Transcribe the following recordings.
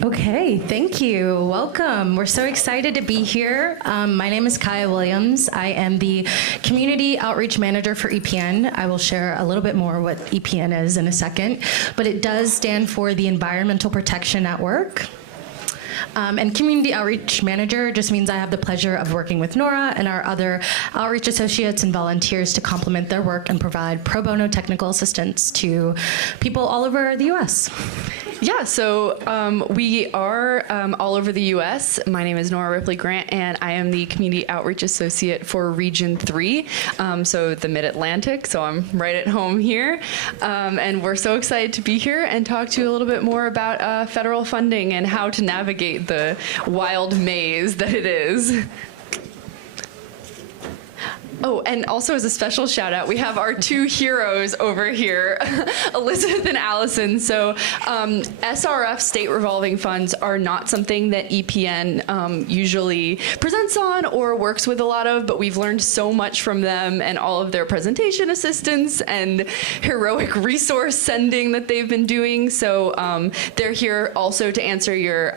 Okay, thank you. Welcome. We're so excited to be here. My name is Kaya Williams. I am the Community Outreach Manager for EPN. I will share a little bit more what EPN is in a second, but it does stand for the Environmental Protection Network. And Community Outreach Manager just means I have the pleasure of working with Nora and our other outreach associates and volunteers to complement their work and provide pro bono technical assistance to people all over the U.S. Yeah, so we are all over the U.S. My name is Nora Ripley-Grant, and I am the Community Outreach Associate for Region 3, so the Mid-Atlantic, so I'm right at home here. And we're so excited to be here and talk to you a little bit more about federal funding and how to navigate the wild maze that it is. Oh, and also as a special shout out, we have our two heroes over here, Elizabeth and Allison. So SRF, state revolving funds, are not something that EPN usually presents on or works with a lot of, but we've learned so much from them and all of their presentation assistance and heroic resource sending that they've been doing. So they're here also to answer your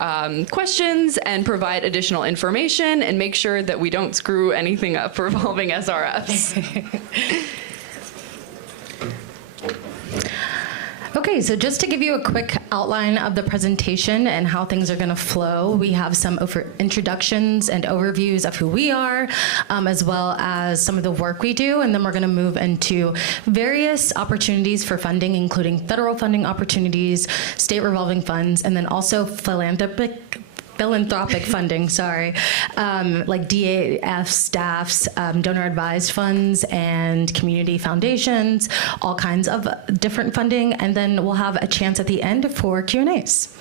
questions and provide additional information and make sure that we don't screw anything up revolving SRFs. Okay, so just to give you a quick outline of the presentation and how things are going to flow, we have some introductions and overviews of who we are, as well as some of the work we do, and then we're going to move into various opportunities for funding, including federal funding opportunities, state revolving funds, and then also philanthropic funding, like DAF staffs, donor advised funds, and community foundations, all kinds of different funding, and then we'll have a chance at the end for Q&As.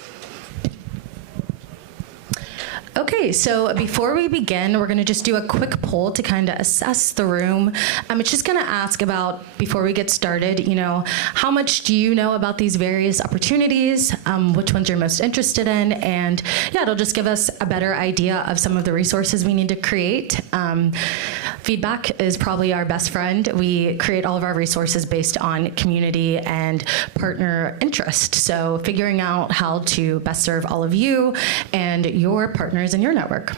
Okay, so before we begin, we're going to just do a quick poll to kind of assess the room. It's just going to ask about, before we get started, how much do you know about these various opportunities, which ones you're most interested in, and yeah, it'll just give us a better idea of some of the resources we need to create. Feedback is probably our best friend. We create all of our resources based on community and partner interest. So figuring out how to best serve all of you and your partners in your network.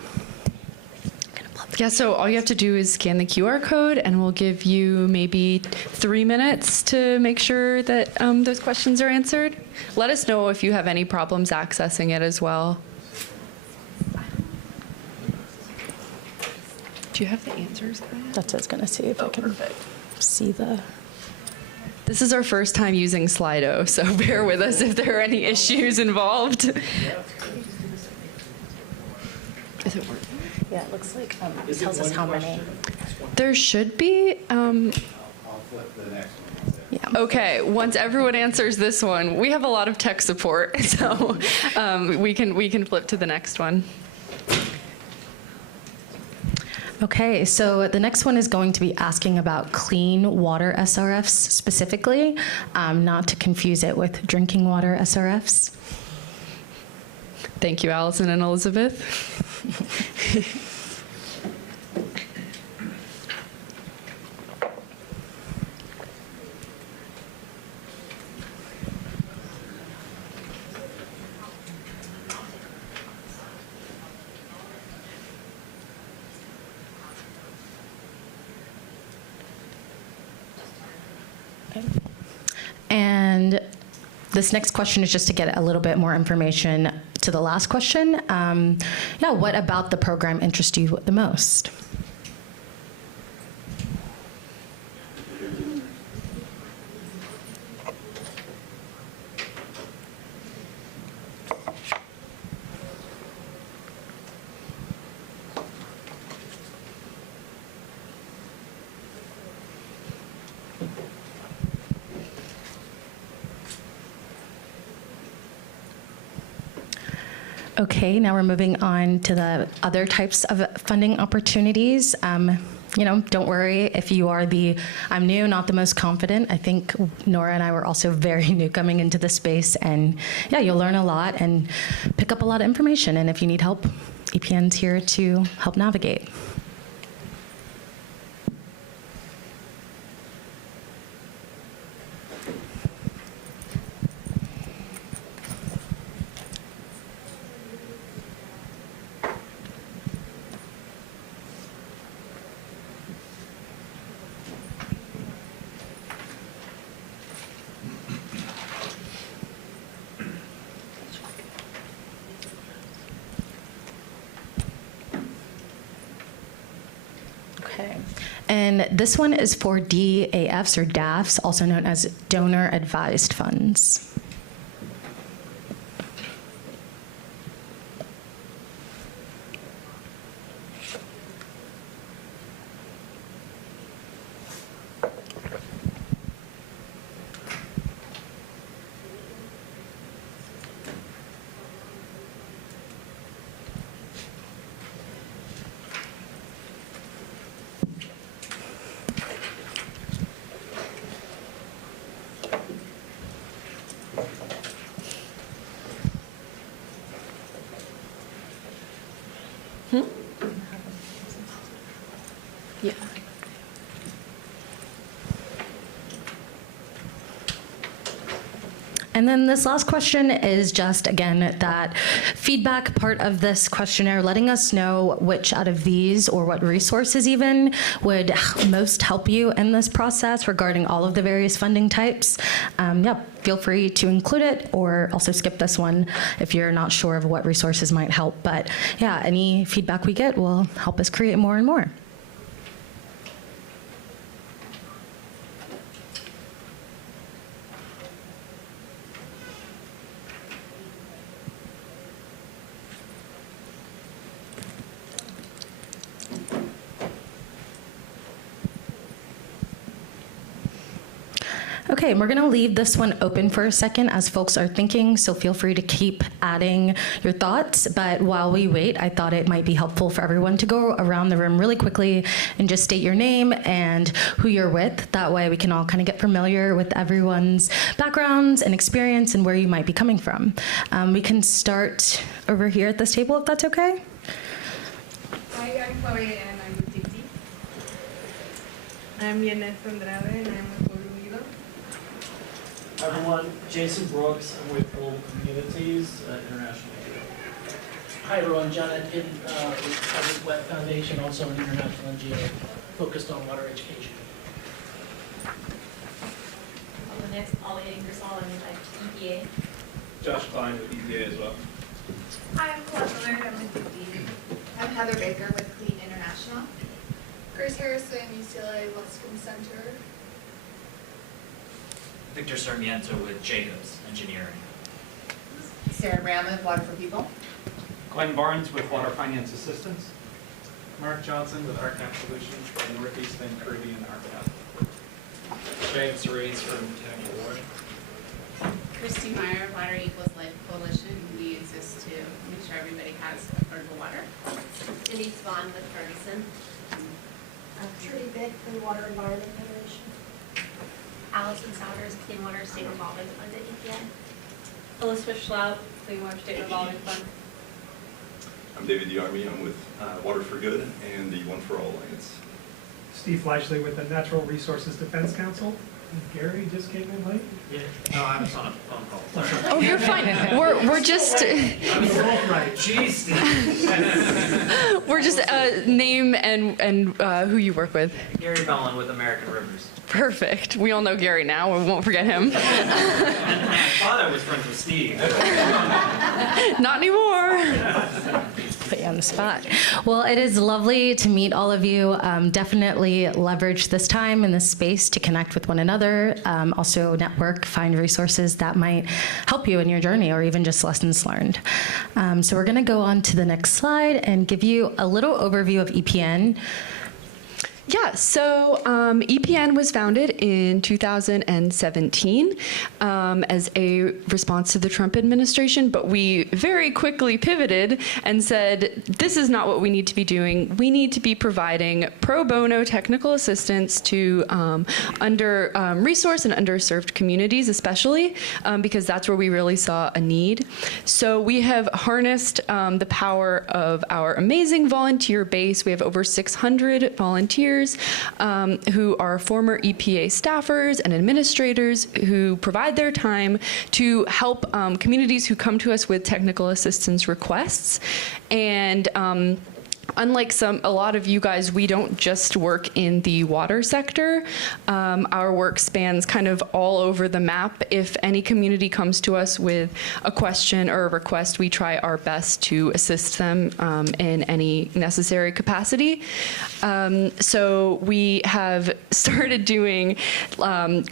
Yeah, so all you have to do is scan the QR code, and we'll give you maybe 3 minutes to make sure that those questions are answered. Let us know if you have any problems accessing it as well. Do you have the answers? That's what I was going to see if I can see the... This is our first time using Slido, so bear with us if there are any issues involved. Is it working? Yeah, it looks like it tells us how many. There should be. I'll flip the next one. Yeah. Okay, once everyone answers this one, we have a lot of tech support, so we can flip to the next one. Okay, so the next one is going to be asking about clean water SRFs specifically, not to confuse it with drinking water SRFs. Thank you, Allison and Elizabeth. And this next question is just to get a little bit more information to the last question. Yeah, what about the program interests you the most? Okay, now we're moving on to the other types of funding opportunities. Don't worry if you are I'm new, not the most confident. I think Nora and I were also very new coming into the space, and yeah, you'll learn a lot and pick up a lot of information. And if you need help, EPN's here to help navigate. And this one is for DAFs or DAFs, also known as donor advised funds. Yeah. And then this last question is just, again, that feedback part of this questionnaire, letting us know which out of these or what resources even would most help you in this process regarding all of the various funding types. Feel free to include it or also skip this one if you're not sure of what resources might help. But yeah, any feedback we get will help us create more and more. Okay, and we're going to leave this one open for a second as folks are thinking, so feel free to keep adding your thoughts. But while we wait, I thought it might be helpful for everyone to go around the room really quickly and just state your name and who you're with. That way we can all kind of get familiar with everyone's backgrounds and experience and where you might be coming from. We can start over here at this table, if that's okay. Hi, I'm Chloe and I'm with DT. I'm Yaneth Andrade and I'm with Pueblo Unido. Hi everyone, Jason Brooks. I'm with Global Communities International. Hi everyone, John Etkin with Project Wet Foundation, also an international NGO focused on water education. On the next, Ollie Ingersoll, I'm with EPA. Josh Klein with EPA as well. Hi, I'm Colette Willard. I'm with DP. I'm Heather Baker with Clean International. Grace Harrison, UCLA Lipscomb Center. Victor Sarmiento with Jacobs Engineering. Sarah Bramlett, Water for People. Glenn Barnes with Water Finance Assistance. Mark Johnson with RCAP Solutions for Northeast and Caribbean RCAP. James Rees from Technical Water. Christy Meyer, Water Equals Life Coalition. We exist to make sure everybody has affordable water. Denise Vaughn with Ferguson. Trudy Bick from Water Environment Federation. Allison Souders, Clean Water State Revolving Fund at EPA. Elizabeth Schlaub, Clean Water State Revolving Fund. I'm David DeArmy. I'm with Water for Good and the One for All Alliance. Steve Fleishley with the Natural Resources Defense Council. And Gary just came in late. Yeah. No, I was on a phone call. Sorry. Oh, you're fine. We're just I was both right. Jeez. we're just name and who you work with. Gary Bellin with American Rivers. Perfect. We all know Gary now. We won't forget him. And I thought I was friends with Steve. Not anymore. Put you on the spot. Well, it is lovely to meet all of you. Definitely leverage this time and this space to connect with one another. Also network, find resources that might help you in your journey or even just lessons learned. So we're going to go on to the next slide and give you a little overview of EPN. Yeah, so EPN was founded in 2017 as a response to the Trump administration, but we very quickly pivoted and said, this is not what we need to be doing. We need to be providing pro bono technical assistance to under-resourced and underserved communities, especially because that's where we really saw a need. So we have harnessed the power of our amazing volunteer base. We have over 600 volunteers who are former EPA staffers and administrators who provide their time to help communities who come to us with technical assistance requests. And unlike a lot of you guys, we don't just work in the water sector. Our work spans kind of all over the map. If any community comes to us with a question or a request, we try our best to assist them in any necessary capacity. So we have started doing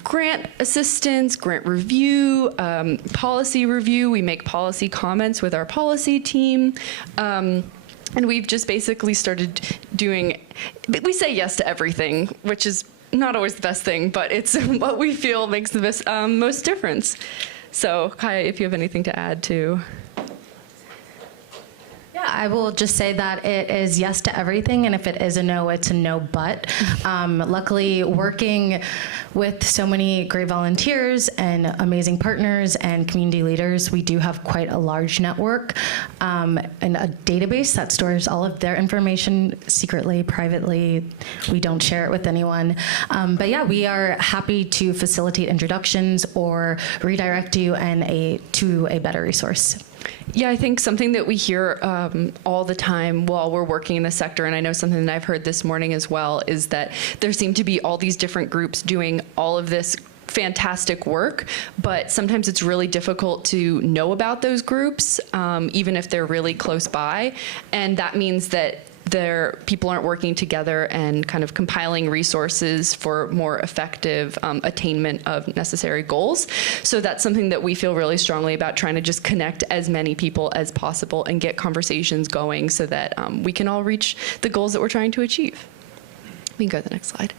grant assistance, grant review, policy review. We make policy comments with our policy team. And we've just basically started doing, we say yes to everything, which is not always the best thing, but it's what we feel makes the best, most difference. So Kaya, if you have anything to add too. Yeah, I will just say that it is yes to everything, and if it is a no, it's a no but. Luckily, working with so many great volunteers and amazing partners and community leaders, we do have quite a large network and a database that stores all of their information secretly, privately. We don't share it with anyone. But yeah, we are happy to facilitate introductions or redirect you to a better resource. Yeah, I think something that we hear all the time while we're working in the sector, and I know something that I've heard this morning as well, is that there seem to be all these different groups doing all of this fantastic work, but sometimes it's really difficult to know about those groups, even if they're really close by. And that means that people aren't working together and kind of compiling resources for more effective attainment of necessary goals. So that's something that we feel really strongly about, trying to just connect as many people as possible and get conversations going so that we can all reach the goals that we're trying to achieve. We can go to the next slide.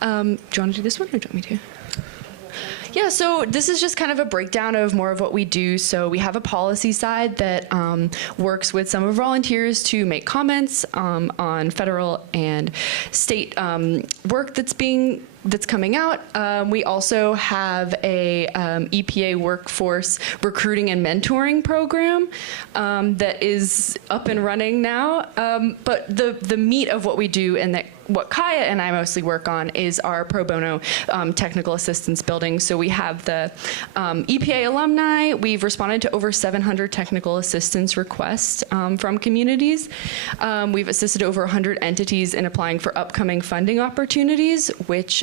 Do you want to do this one or do you want me to? Yeah, so this is just kind of a breakdown of more of what we do. So we have a policy side that works with some of our volunteers to make comments on federal and state work that's coming out. We also have a EPA workforce recruiting and mentoring program that is up and running now. But the meat of what we do and what Kaya and I mostly work on is our pro bono technical assistance building. So we have the EPA alumni. We've responded to over 700 technical assistance requests from communities. We've assisted over 100 entities in applying for upcoming funding opportunities, which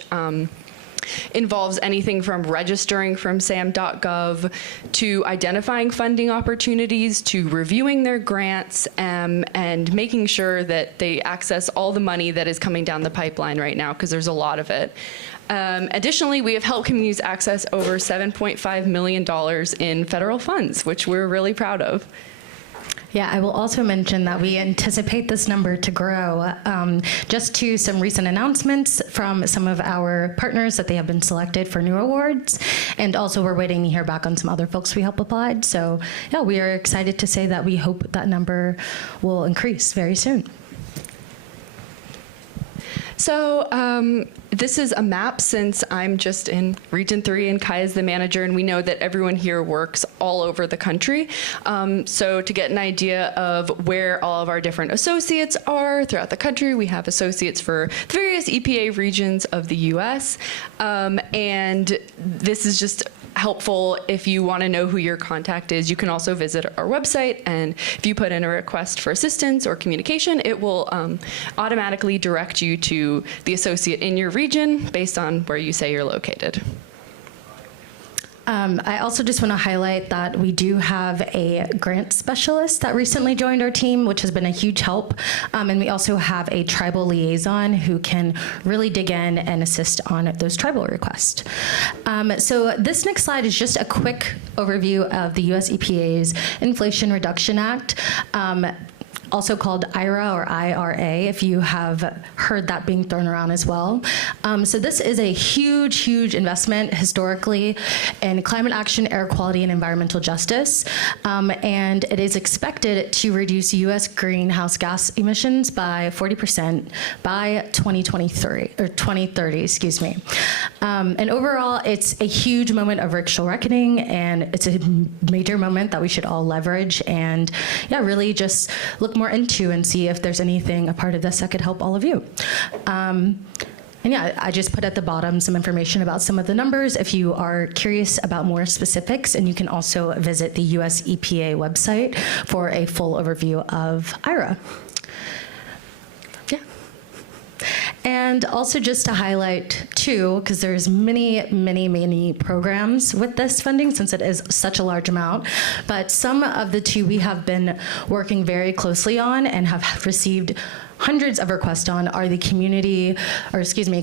involves anything from registering from sam.gov to identifying funding opportunities to reviewing their grants and making sure that they access all the money that is coming down the pipeline right now, because there's a lot of it. Additionally, we have helped communities access over $7.5 million in federal funds, which we're really proud of. Yeah, I will also mention that we anticipate this number to grow just to some recent announcements from some of our partners that they have been selected for new awards. And also we're waiting to hear back on some other folks we helped applied. So yeah, we are excited to say that we hope that number will increase very soon. So this is a map, since I'm just in Region 3 and Kaya's the manager, and we know that everyone here works all over the country. So to get an idea of where all of our different associates are throughout the country, we have associates for the various EPA regions of the US. And this is just helpful if you want to know who your contact is. You can also visit our website, and if you put in a request for assistance or communication, it will automatically direct you to the associate in your region based on where you say you're located. I also just want to highlight that we do have a grant specialist that recently joined our team, which has been a huge help. And we also have a tribal liaison who can really dig in and assist on those tribal requests. So this next slide is just a quick overview of the US EPA's Inflation Reduction Act. Also called IRA or IRA, if you have heard that being thrown around as well. So this is a huge, huge investment historically in climate action, air quality, and environmental justice. And it is expected to reduce US greenhouse gas emissions by 40% by 2030, excuse me. And overall, it's a huge moment of racial reckoning, and it's a major moment that we should all leverage and really just look more into and see if there's anything a part of this that could help all of you. And I just put at the bottom some information about some of the numbers if you are curious about more specifics, and you can also visit the US EPA website for a full overview of IRA. And also just to highlight too, because there's many programs with this funding since it is such a large amount, but some of the two we have been working very closely on and have received hundreds of requests on are the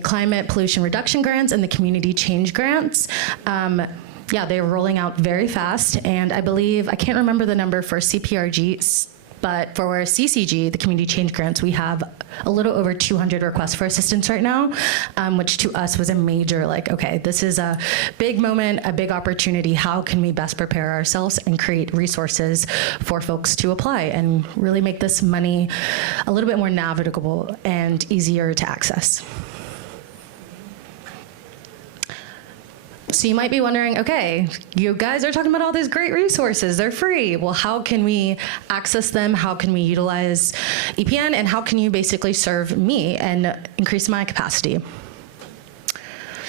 climate pollution reduction grants and the community change grants. Yeah, they're rolling out very fast, and I believe, I can't remember the number for CPRG, but for CCG, the community change grants, we have a little over 200 requests for assistance right now, which to us was a major, like, okay, this is a big moment, a big opportunity. How can we best prepare ourselves and create resources for folks to apply and really make this money a little bit more navigable and easier to access? So you might be wondering, okay, you guys are talking about all these great resources, they're free. Well, how can we access them? How can we utilize EPN? And how can you basically serve me and increase my capacity?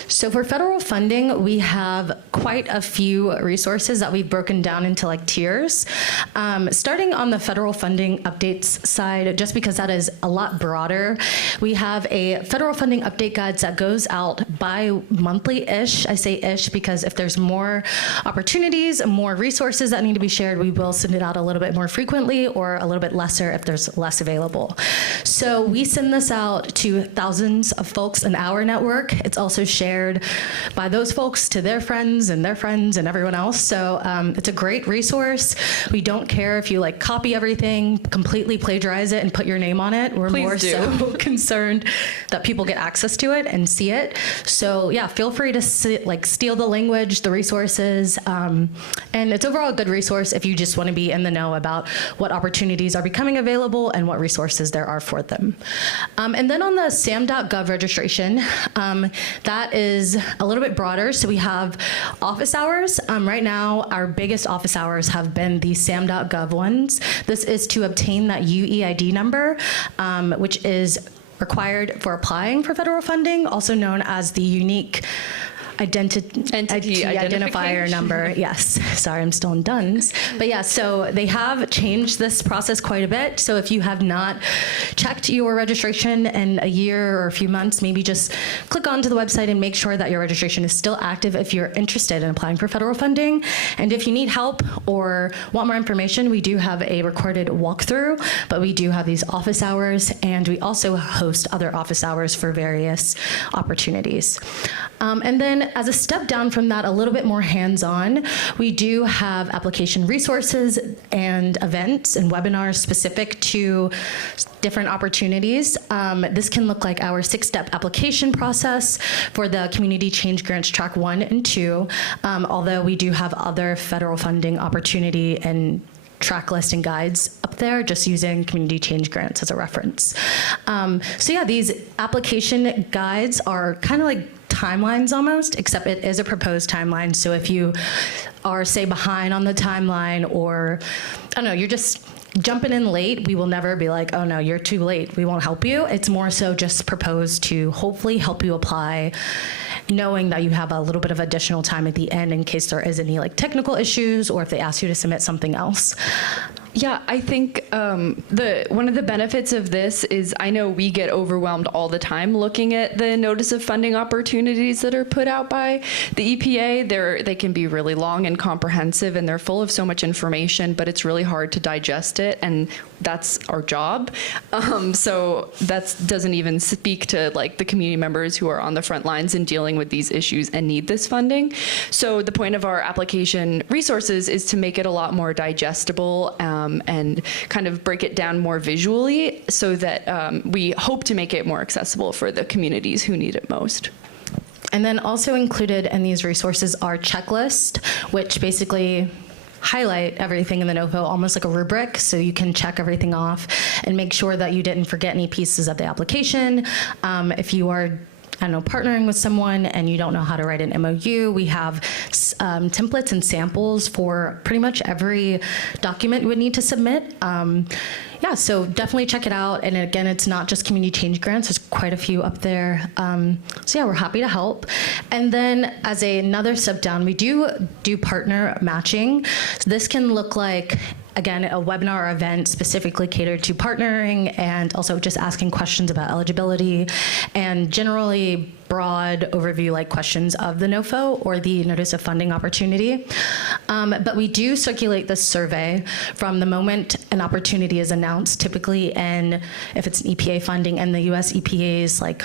So for federal funding, we have quite a few resources that we've broken down into like tiers. Starting on the federal funding updates side, just because that is a lot broader, we have a federal funding update guides that goes out bi-monthly-ish. I say ish because if there's more opportunities, more resources that need to be shared, we will send it out a little bit more frequently or a little bit lesser if there's less available. So we send this out to thousands of folks in our network. It's also shared by those folks to their friends and everyone else. So it's a great resource. We don't care if you like copy everything, completely plagiarize it and put your name on it. We're more so concerned that people get access to it and see it. So yeah, feel free to steal the language, the resources, and it's overall a good resource if you just want to be in the know about what opportunities are becoming available and what resources there are for them. And then on the SAM.gov registration, that is a little bit broader. So we have office hours. Right now, our biggest office hours have been the SAM.gov ones. This is to obtain that UEID number, which is required for applying for federal funding, also known as the unique entity identifier number. Yes, sorry, I'm still in DUNS. But yeah, so they have changed this process quite a bit. So if you have not checked your registration in a year or a few months, maybe just click onto the website and make sure that your registration is still active if you're interested in applying for federal funding. And if you need help or want more information, we do have a recorded walkthrough, but we do have these office hours, and we also host other office hours for various opportunities. And then as a step down from that, a little bit more hands-on, we do have application resources and events and webinars specific to different opportunities. This can look like our 6-step application process for the Community Change Grants Track 1 and 2, although we do have other federal funding opportunity and track list and guides up there, just using community change grants as a reference. So yeah, these application guides are kind of like timelines almost, except it is a proposed timeline. So if you are, say, behind on the timeline, or I don't know, you're just jumping in late, we will never be like, oh no, you're too late, we won't help you. It's more so just proposed to hopefully help you apply, knowing that you have a little bit of additional time at the end in case there is any like technical issues or if they ask you to submit something else. Yeah, I think one of the benefits of this is I know we get overwhelmed all the time looking at the notice of funding opportunities that are put out by the EPA. They can be really long and comprehensive, and they're full of so much information, but it's really hard to digest it, and that's our job. So that doesn't even speak to like the community members who are on the front lines and dealing with these issues and need this funding. So the point of our application resources is to make it a lot more digestible, and kind of break it down more visually so that we hope to make it more accessible for the communities who need it most. And then also included in these resources are checklists, which basically highlight everything in the NOFO, almost like a rubric, so you can check everything off and make sure that you didn't forget any pieces of the application. If you are partnering with someone and you don't know how to write an MOU, we have templates and samples for pretty much every document you would need to submit. Yeah, so definitely check it out. And again, it's not just community change grants, there's quite a few up there. So yeah, we're happy to help. And then as another step down, we do partner matching. So this can look like again, a webinar event specifically catered to partnering and also just asking questions about eligibility and generally broad overview like questions of the NOFO or the Notice of Funding Opportunity. But we do circulate this survey from the moment an opportunity is announced, typically, and if it's an EPA funding and the US EPA's like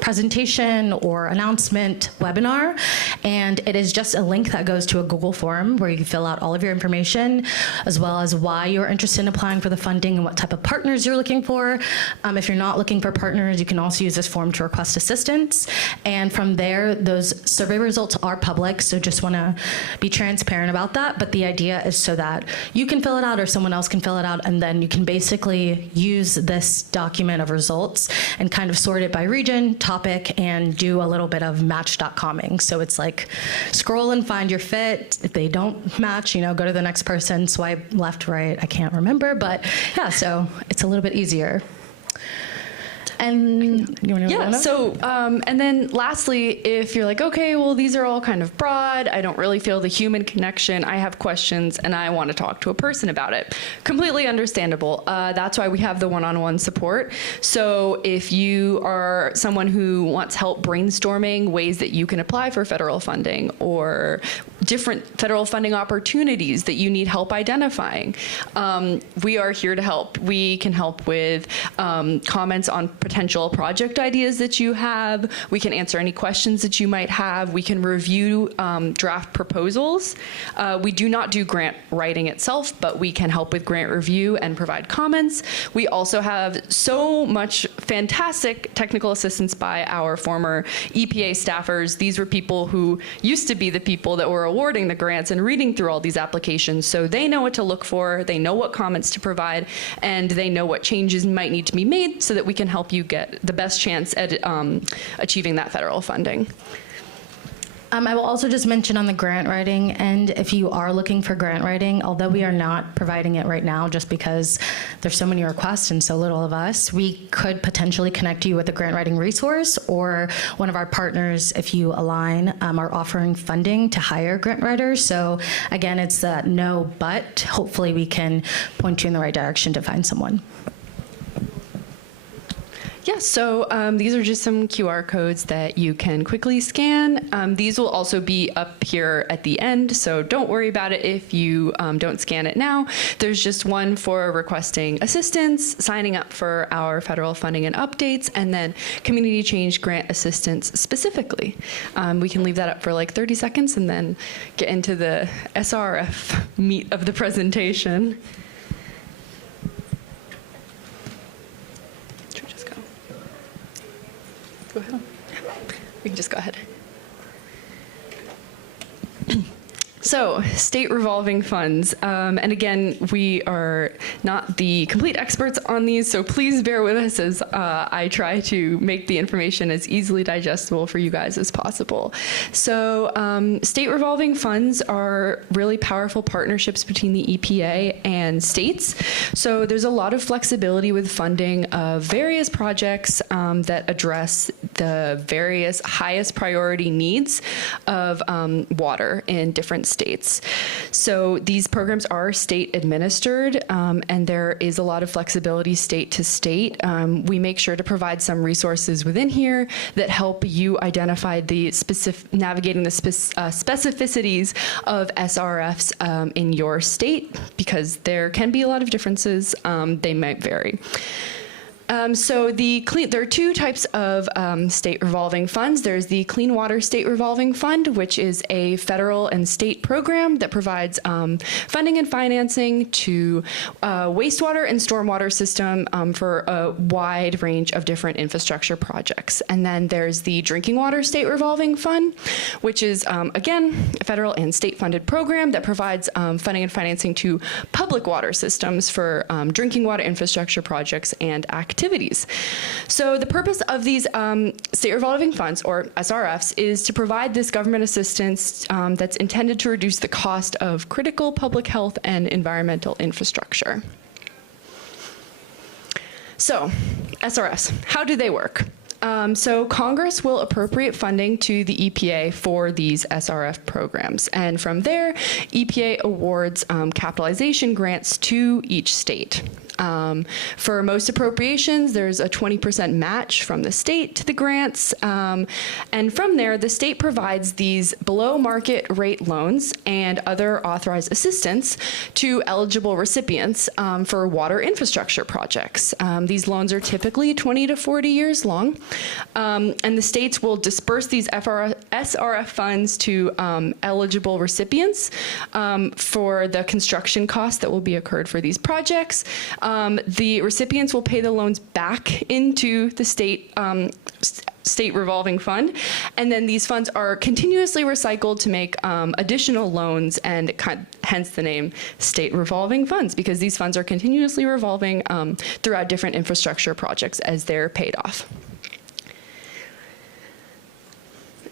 presentation or announcement webinar, and it is just a link that goes to a Google form where you can fill out all of your information as well as why you're interested in applying for the funding and what type of partners you're looking for. If you're not looking for partners, you can also use this form to request assistance, and from there those survey results are public, so just want to be transparent about that. But the idea is so that you can fill it out or someone else can fill it out, and then you can basically use this document of results and kind of sort it by region, topic, and do a little bit of match.comming. So it's like scroll and find your fit. If they don't match, go to the next person, swipe left, right, I can't remember, but yeah, so it's a little bit easier. And you want to Yeah, so, and then lastly, if you're like, okay, well, these are all kind of broad, I don't really feel the human connection, I have questions, and I want to talk to a person about it. Completely understandable. That's why we have the one-on-one support. So if you are someone who wants help brainstorming ways that you can apply for federal funding or different federal funding opportunities that you need help identifying, we are here to help. We can help with comments on potential project ideas that you have. We can answer any questions that you might have. We can review draft proposals. We do not do grant writing itself, but we can help with grant review and provide comments. We also have so much fantastic technical assistance by our former EPA staffers. These were people who used to be the people that were awarding the grants and reading through all these applications, so they know what to look for, they know what comments to provide, and they know what changes might need to be made so that we can help you get the best chance at achieving that federal funding. I will also just mention on the grant writing, and if you are looking for grant writing, although we are not providing it right now just because there's so many requests and so little of us, we could potentially connect you with a grant writing resource, or one of our partners, if you align, are offering funding to hire grant writers. So again, it's that no, but hopefully we can point you in the right direction to find someone. Yeah, so these are just some QR codes that you can quickly scan. These will also be up here at the end, so don't worry about it if you don't scan it now. There's just one for requesting assistance, signing up for our federal funding and updates, and then community change grant assistance specifically. We can leave that up for like 30 seconds and then get into the SRF meat of the presentation. Go ahead. We can just go ahead. So, state revolving funds. And again, we are not the complete experts on these, so please bear with us as I try to make the information as easily digestible for you guys as possible. So, state revolving funds are really powerful partnerships between the EPA and states. So, there's a lot of flexibility with funding of various projects that address the various highest priority needs of water in different states. So these programs are state administered, and there is a lot of flexibility state to state. We make sure to provide some resources within here that help you identify the navigating the specificities of SRFs in your state, because there can be a lot of differences. They might vary. So there are two types of state revolving funds. There's the Clean Water State Revolving Fund, which is a federal and state program that provides funding and financing to wastewater and stormwater system for a wide range of different infrastructure projects. And then there's the Drinking Water State Revolving Fund, which is, again, a federal and state funded program that provides funding and financing to public water systems for drinking water infrastructure projects and activities. So the purpose of these state revolving funds, or SRFs, is to provide this government assistance that's intended to reduce the cost of critical public health and environmental infrastructure. So, SRFs, how do they work? So Congress will appropriate funding to the EPA for these SRF programs. And from there, EPA awards capitalization grants to each state. For most appropriations, there's a 20% match from the state to the grants. And from there, the state provides these below market rate loans and other authorized assistance to eligible recipients for water infrastructure projects. These loans are typically 20 to 40 years long. And the states will disperse these SRF funds to eligible recipients for the construction costs that will be incurred for these projects. The recipients will pay the loans back into the state revolving fund, and then these funds are continuously recycled to make additional loans, and hence the name state revolving funds, because these funds are continuously revolving throughout different infrastructure projects as they're paid off.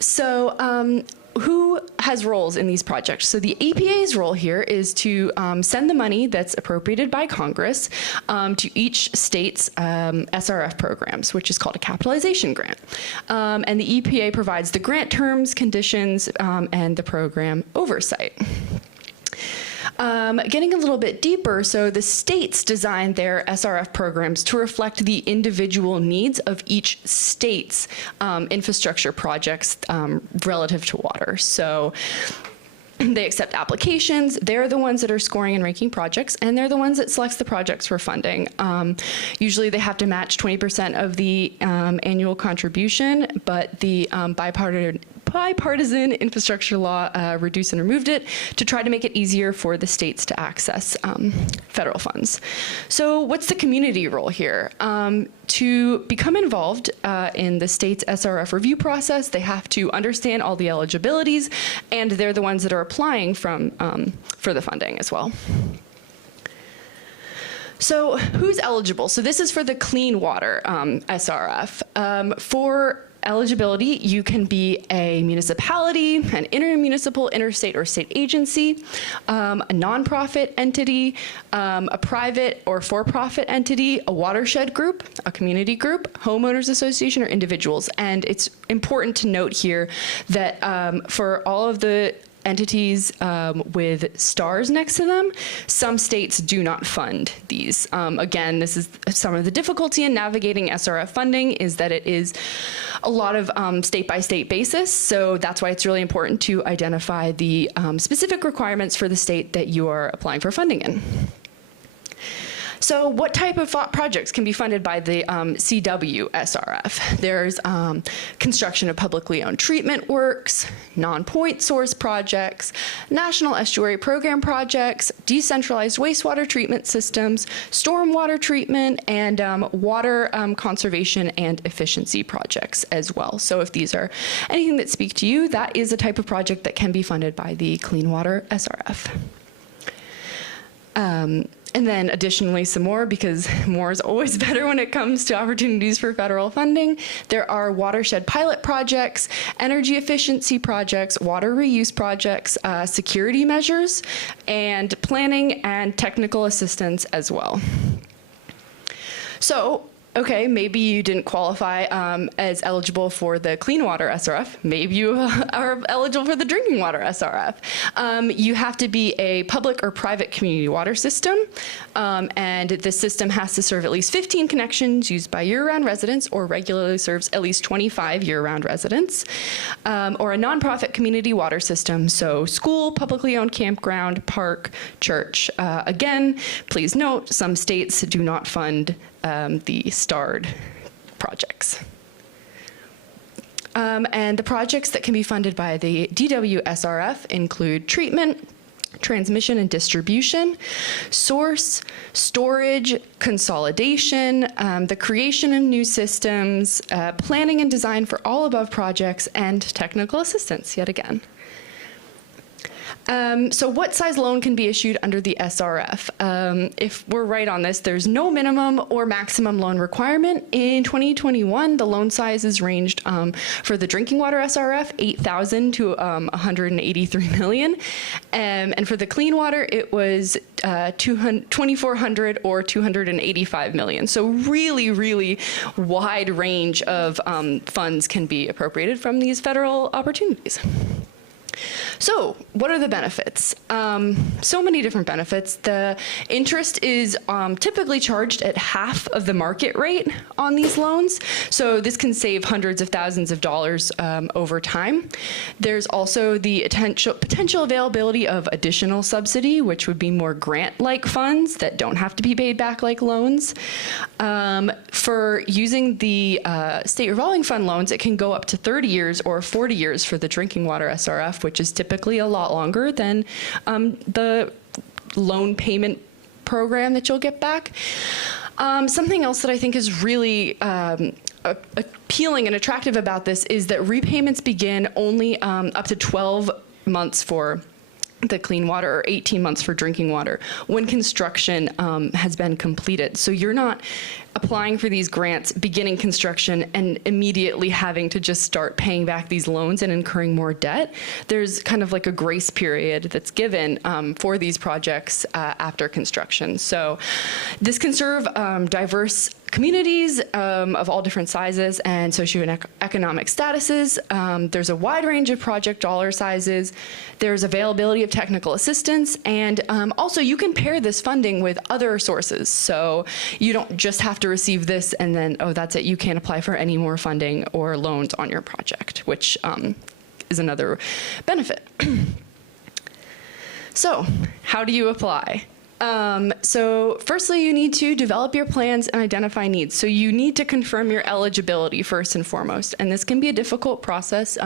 So who has roles in these projects? So the EPA's role here is to send the money that's appropriated by Congress to each state's SRF programs, which is called a capitalization grant. And the EPA provides the grant terms, conditions, and the program oversight. Getting a little bit deeper, so the states designed their SRF programs to reflect the individual needs of each state's infrastructure projects relative to water. So they accept applications, they're the ones that are scoring and ranking projects, and they're the ones that selects the projects for funding. Usually they have to match 20% of the annual contribution, but the bipartisan infrastructure law reduced and removed it to try to make it easier for the states to access federal funds. So what's the community role here? To become involved in the state's SRF review process, they have to understand all the eligibilities, and they're the ones that are applying for the funding as well. So who's eligible? So this is for the clean water SRF. For eligibility, you can be a municipality, an intermunicipal, interstate, or state agency, a nonprofit entity, a private or for-profit entity, a watershed group, a community group, homeowners association, or individuals. And it's important to note here that for all of the entities with stars next to them, some states do not fund these. Again, this is some of the difficulty in navigating SRF funding, is that it is a lot of state-by-state basis, so that's why it's really important to identify the specific requirements for the state that you are applying for funding in. So what type of projects can be funded by the CW SRF? There's construction of publicly owned treatment works, non-point source projects, national estuary program projects, decentralized wastewater treatment systems, stormwater treatment, and water conservation and efficiency projects as well. So if these are anything that speak to you, that is a type of project that can be funded by the Clean Water SRF. And then additionally, some more, because more is always better when it comes to opportunities for federal funding. There are watershed pilot projects, energy efficiency projects, water reuse projects, security measures, and planning and technical assistance as well. So, okay, maybe you didn't qualify as eligible for the Clean Water SRF. Maybe you are eligible for the Drinking Water SRF. You have to be a public or private community water system, and the system has to serve at least 15 connections used by year-round residents, or regularly serves at least 25 year-round residents, or a nonprofit community water system, so school, publicly owned campground, park, church. Again, please note, some states do not fund the starred projects. And the projects that can be funded by the DWSRF include treatment, transmission and distribution, source, storage, consolidation, the creation of new systems, planning and design for all above projects, and technical assistance, yet again. So what size loan can be issued under the SRF? If we're right on this, there's no minimum or maximum loan requirement. In 2021, the loan sizes ranged for the drinking water SRF, 8,000 to 183 million. And for the clean water, it was 2,400 or 285 million. So really, really wide range of funds can be appropriated from these federal opportunities. So what are the benefits? So many different benefits. The interest is typically charged at half of the market rate on these loans. So this can save hundreds of thousands of dollars over time. There's also the potential availability of additional subsidy, which would be more grant-like funds that don't have to be paid back like loans. For using the state revolving fund loans, it can go up to 30 years or 40 years for the drinking water SRF, which is typically a lot longer than the loan payment program that you'll get back. Something else that I think is really appealing and attractive about this is that repayments begin only up to 12 months for the clean water or 18 months for drinking water when construction has been completed. So you're not applying for these grants, beginning construction, and immediately having to just start paying back these loans and incurring more debt. There's kind of like a grace period that's given for these projects after construction. So this can serve diverse communities of all different sizes and socioeconomic statuses. There's a wide range of project dollar sizes. There's availability of technical assistance, and also you can pair this funding with other sources. So you don't just have to receive this and then, oh, that's it. You can't apply for any more funding or loans on your project, which is another benefit. So how do you apply? So firstly, you need to develop your plans and identify needs. So you need to confirm your eligibility first and foremost, and this can be a difficult process.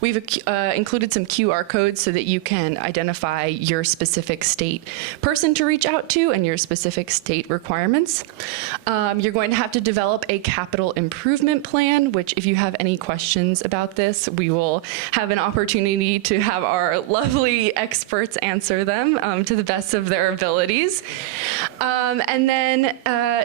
We've included some QR codes so that you can identify your specific state person to reach out to and your specific state requirements. You're going to have to develop a capital improvement plan, which if you have any questions about this, we will have an opportunity to have our lovely experts answer them to the best of their abilities. And then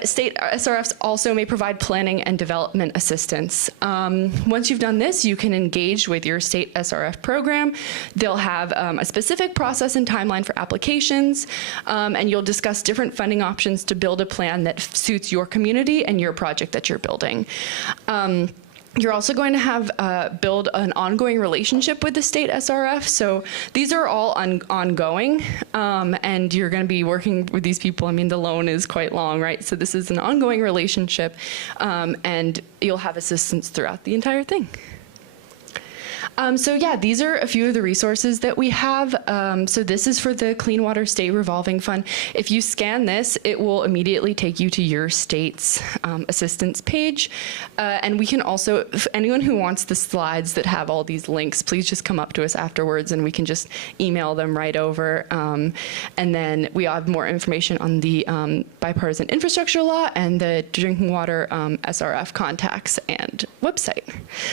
state SRFs also may provide planning and development assistance. Once you've done this, you can engage with your state SRF program. They'll have a specific process and timeline for applications, and you'll discuss different funding options to build a plan that suits your community and your project that you're building. You're also going to have build an ongoing relationship with the state SRF. So these are all ongoing, and you're going to be working with these people. I mean, the loan is quite long, right? So this is an ongoing relationship, and you'll have assistance throughout the entire thing. So yeah, these are a few of the resources that we have. So this is for the Clean Water State Revolving Fund. If you scan this, it will immediately take you to your state's assistance page. And we can also, if anyone who wants the slides that have all these links, please just come up to us afterwards and we can just email them right over. And then we have more information on the bipartisan infrastructure law and the drinking water SRF contacts and website.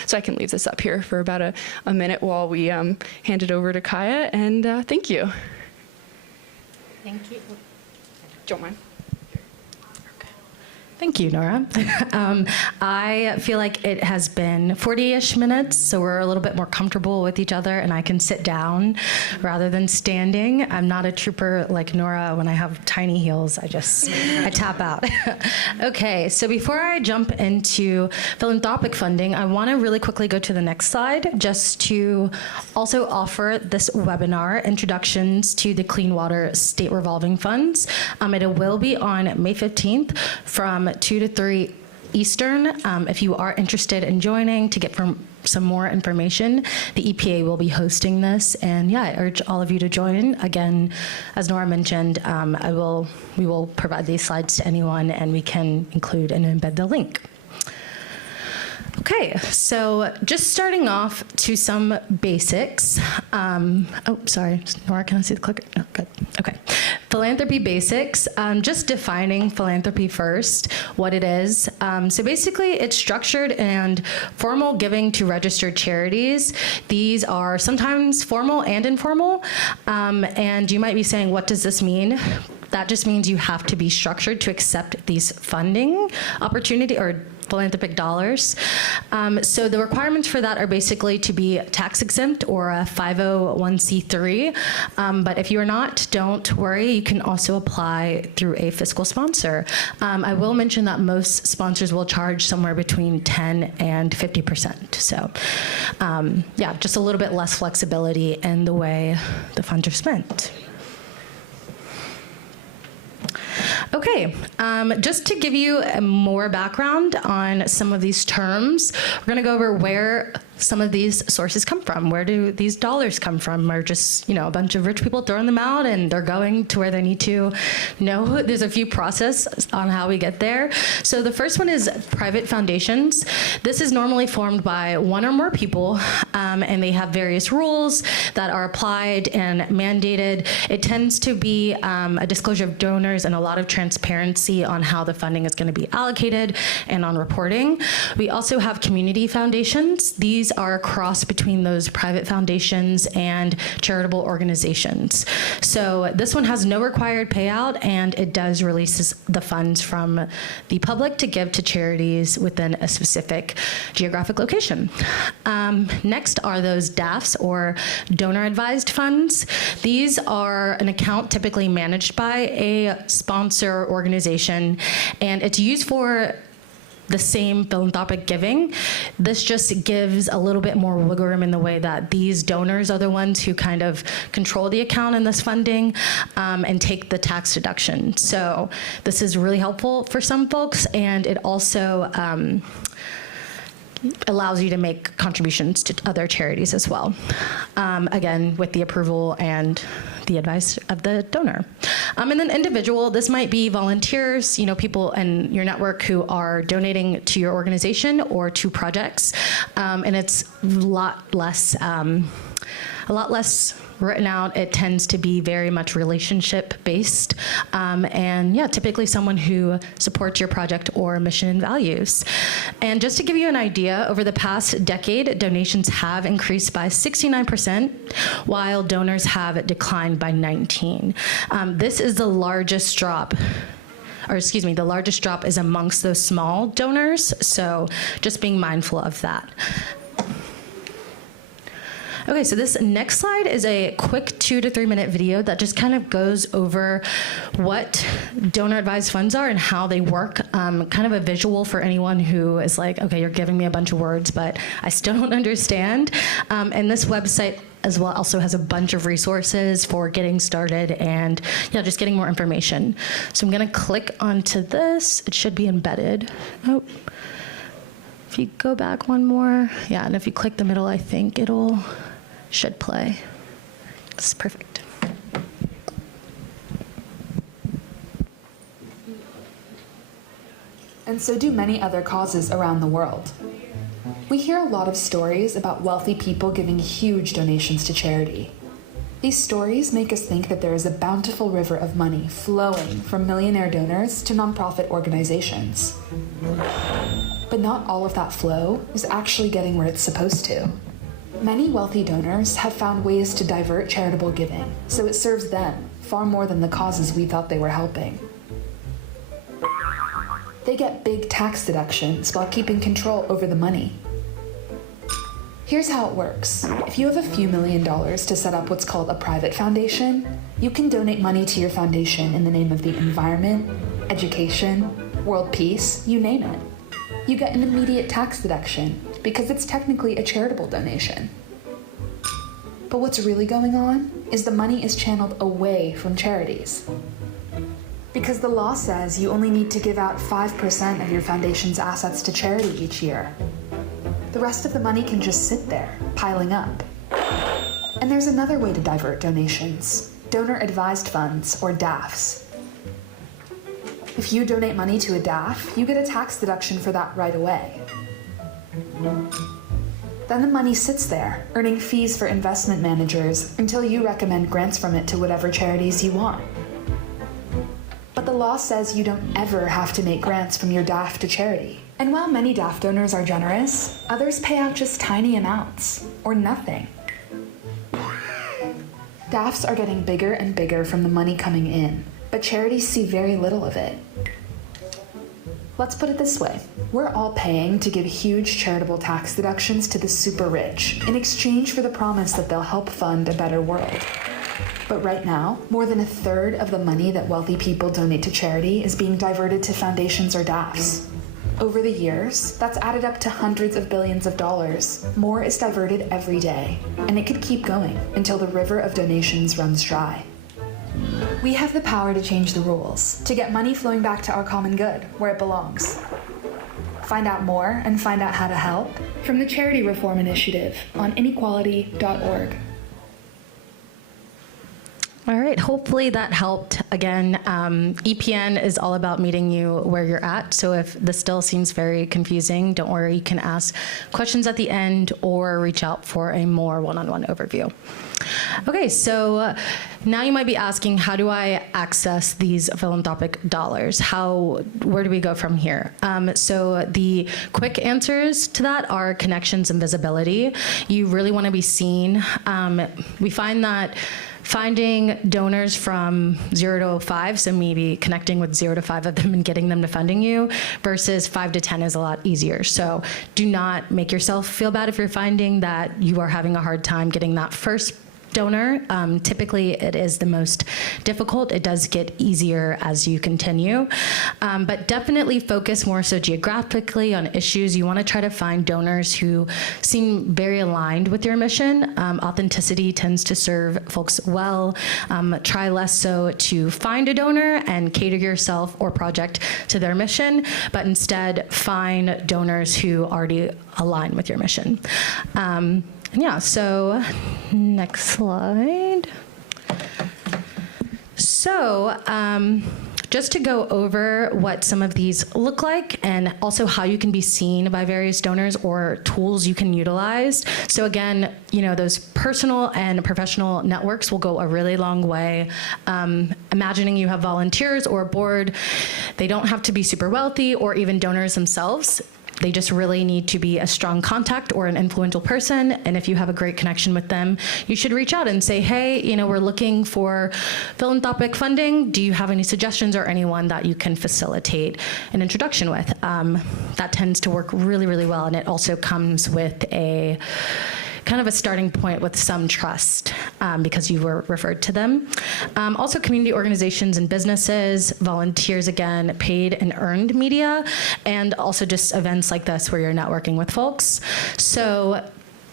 So I can leave this up here for about a minute while we hand it over to Kaya, and thank you. Thank you. Don't mind. Thank you, Nora. I feel like it has been 40-ish minutes, so we're a little bit more comfortable with each other, and I can sit down rather than standing. I'm not a trooper like Nora. When I have tiny heels, I tap out. Okay, so before I jump into philanthropic funding, I want to really quickly go to the next slide just to also offer this webinar, Introductions to the Clean Water State Revolving Funds. It will be on May 15th from 2 to 3 Eastern. If you are interested in joining to get some more information, the EPA will be hosting this. And yeah, I urge all of you to join. Again, as Nora mentioned, we will provide these slides to anyone and we can include and embed the link. Okay, so just starting off to some basics. Oh, sorry, Nora, can I see the clicker? Oh, good. Okay. Philanthropy basics, just defining philanthropy first, what it is. So basically, it's structured and formal giving to registered charities. These are sometimes formal and informal. And you might be saying, what does this mean? That just means you have to be structured to accept these funding opportunity or philanthropic dollars. So the requirements for that are basically to be tax exempt or a 501c3. But if you're not, don't worry. You can also apply through a fiscal sponsor. I will mention that most sponsors will charge somewhere between 10 and 50%. So yeah, just a little bit less flexibility in the way the funds are spent. Okay, just to give you more background on some of these terms, we're going to go over where some of these sources come from. Where do these dollars come from? Or just, a bunch of rich people throwing them out and they're going to where they need to? No, there's a few processes on how we get there. So the first one is private foundations. This is normally formed by one or more people, and they have various rules that are applied and mandated. It tends to be a disclosure of donors and a lot of transparency on how the funding is going to be allocated and on reporting. We also have community foundations. These are a cross between those private foundations and charitable organizations. So this one has no required payout, and it does release the funds from the public to give to charities within a specific geographic location. Next are those DAFs, or donor-advised funds. These are an account typically managed by a sponsor organization, and it's used for the same philanthropic giving. This just gives a little bit more wiggle room in the way that these donors are the ones who kind of control the account and this funding and take the tax deduction. So this is really helpful for some folks, and it also allows you to make contributions to other charities as well. Again, with the approval and the advice of the donor. And then individual, this might be volunteers, people in your network who are donating to your organization or to projects. And it's a lot less written out. It tends to be very much relationship based. And yeah, typically someone who supports your project or mission and values. And just to give you an idea, over the past decade, donations have increased by 69%, while donors have declined by 19%. This is the largest drop. The largest drop is amongst those small donors. So just being mindful of that. Okay, so this next slide is a quick 2 to 3 minute video that just kind of goes over what donor advised funds are and how they work. Kind of a visual for anyone who is like, okay, you're giving me a bunch of words, but I still don't understand. And this website as well also has a bunch of resources for getting started and just getting more information. So I'm gonna click onto this. It should be embedded. Oh, if you go back one more. Yeah, and if you click the middle, I think should play. It's perfect. And so do many other causes around the world. We hear a lot of stories about wealthy people giving huge donations to charity. These stories make us think that there is a bountiful river of money flowing from millionaire donors to nonprofit organizations. But not all of that flow is actually getting where it's supposed to. Many wealthy donors have found ways to divert charitable giving, so it serves them far more than the causes we thought they were helping. They get big tax deductions while keeping control over the money. Here's how it works. If you have a few $1 million to set up what's called a private foundation, you can donate money to your foundation in the name of the environment, education, world peace, you name it. You get an immediate tax deduction because it's technically a charitable donation. But what's really going on is the money is channeled away from charities. Because the law says you only need to give out 5% of your foundation's assets to charity each year. The rest of the money can just sit there, piling up. And there's another way to divert donations: donor-advised funds, or DAFs. If you donate money to a DAF, you get a tax deduction for that right away. Then the money sits there, earning fees for investment managers until you recommend grants from it to whatever charities you want. But the law says you don't ever have to make grants from your DAF to charity. And while many DAF donors are generous, others pay out just tiny amounts, or nothing. DAFs are getting bigger and bigger from the money coming in, but charities see very little of it. Let's put it this way. We're all paying to give huge charitable tax deductions to the super rich in exchange for the promise that they'll help fund a better world. But right now, more than a third of the money that wealthy people donate to charity is being diverted to foundations or DAFs. Over the years, that's added up to hundreds of billions of dollars. More is diverted every day, and it could keep going until the river of donations runs dry. We have the power to change the rules, to get money flowing back to our common good, where it belongs. Find out more and find out how to help from the Charity Reform Initiative on inequality.org. All right, hopefully that helped. Again, EPN is all about meeting you where you're at. So if this still seems very confusing, don't worry, you can ask questions at the end or reach out for a more one-on-one overview. Okay, so now you might be asking, how do I access these philanthropic dollars? Where do we go from here? So the quick answers to that are connections and visibility. You really want to be seen. We find that finding donors from 0 to 5, so maybe connecting with 0 to 5 of them and getting them to funding you, versus 5 to 10 is a lot easier. So do not make yourself feel bad if you're finding that you are having a hard time getting that first donor. Typically, it is the most difficult. It does get easier as you continue, but definitely focus more so geographically on issues. You want to try to find donors who seem very aligned with your mission. Authenticity tends to serve folks well. Try less so to find a donor and cater yourself or project to their mission, but instead find donors who already align with your mission. Yeah, so next slide. So just to go over what some of these look like and also how you can be seen by various donors or tools you can utilize. So again, those personal and professional networks will go a really long way. Imagining you have volunteers or a board, they don't have to be super wealthy or even donors themselves. They just really need to be a strong contact or an influential person. And if you have a great connection with them, you should reach out and say, hey, we're looking for philanthropic funding. Do you have any suggestions or anyone that you can facilitate an introduction with? That tends to work really, really well. And it also comes with a kind of a starting point with some trust because you were referred to them. Also community organizations and businesses, volunteers again, paid and earned media, and also just events like this where you're networking with folks. So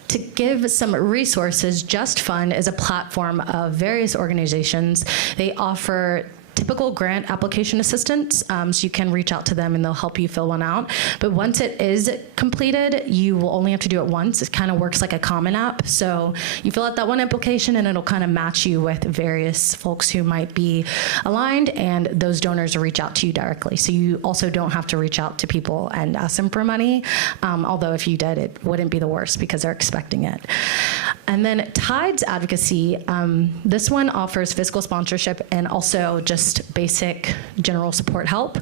to give some resources, Just Fund is a platform of various organizations. They offer typical grant application assistance, so you can reach out to them and they'll help you fill one out. But once it is completed, you will only have to do it once. It kind of works like a Common App. So you fill out that one application and it'll kind of match you with various folks who might be aligned, and those donors will reach out to you directly. So you also don't have to reach out to people and ask them for money, although if you did, it wouldn't be the worst because they're expecting it. And then Tides Advocacy, this one offers fiscal sponsorship and also just basic general support help.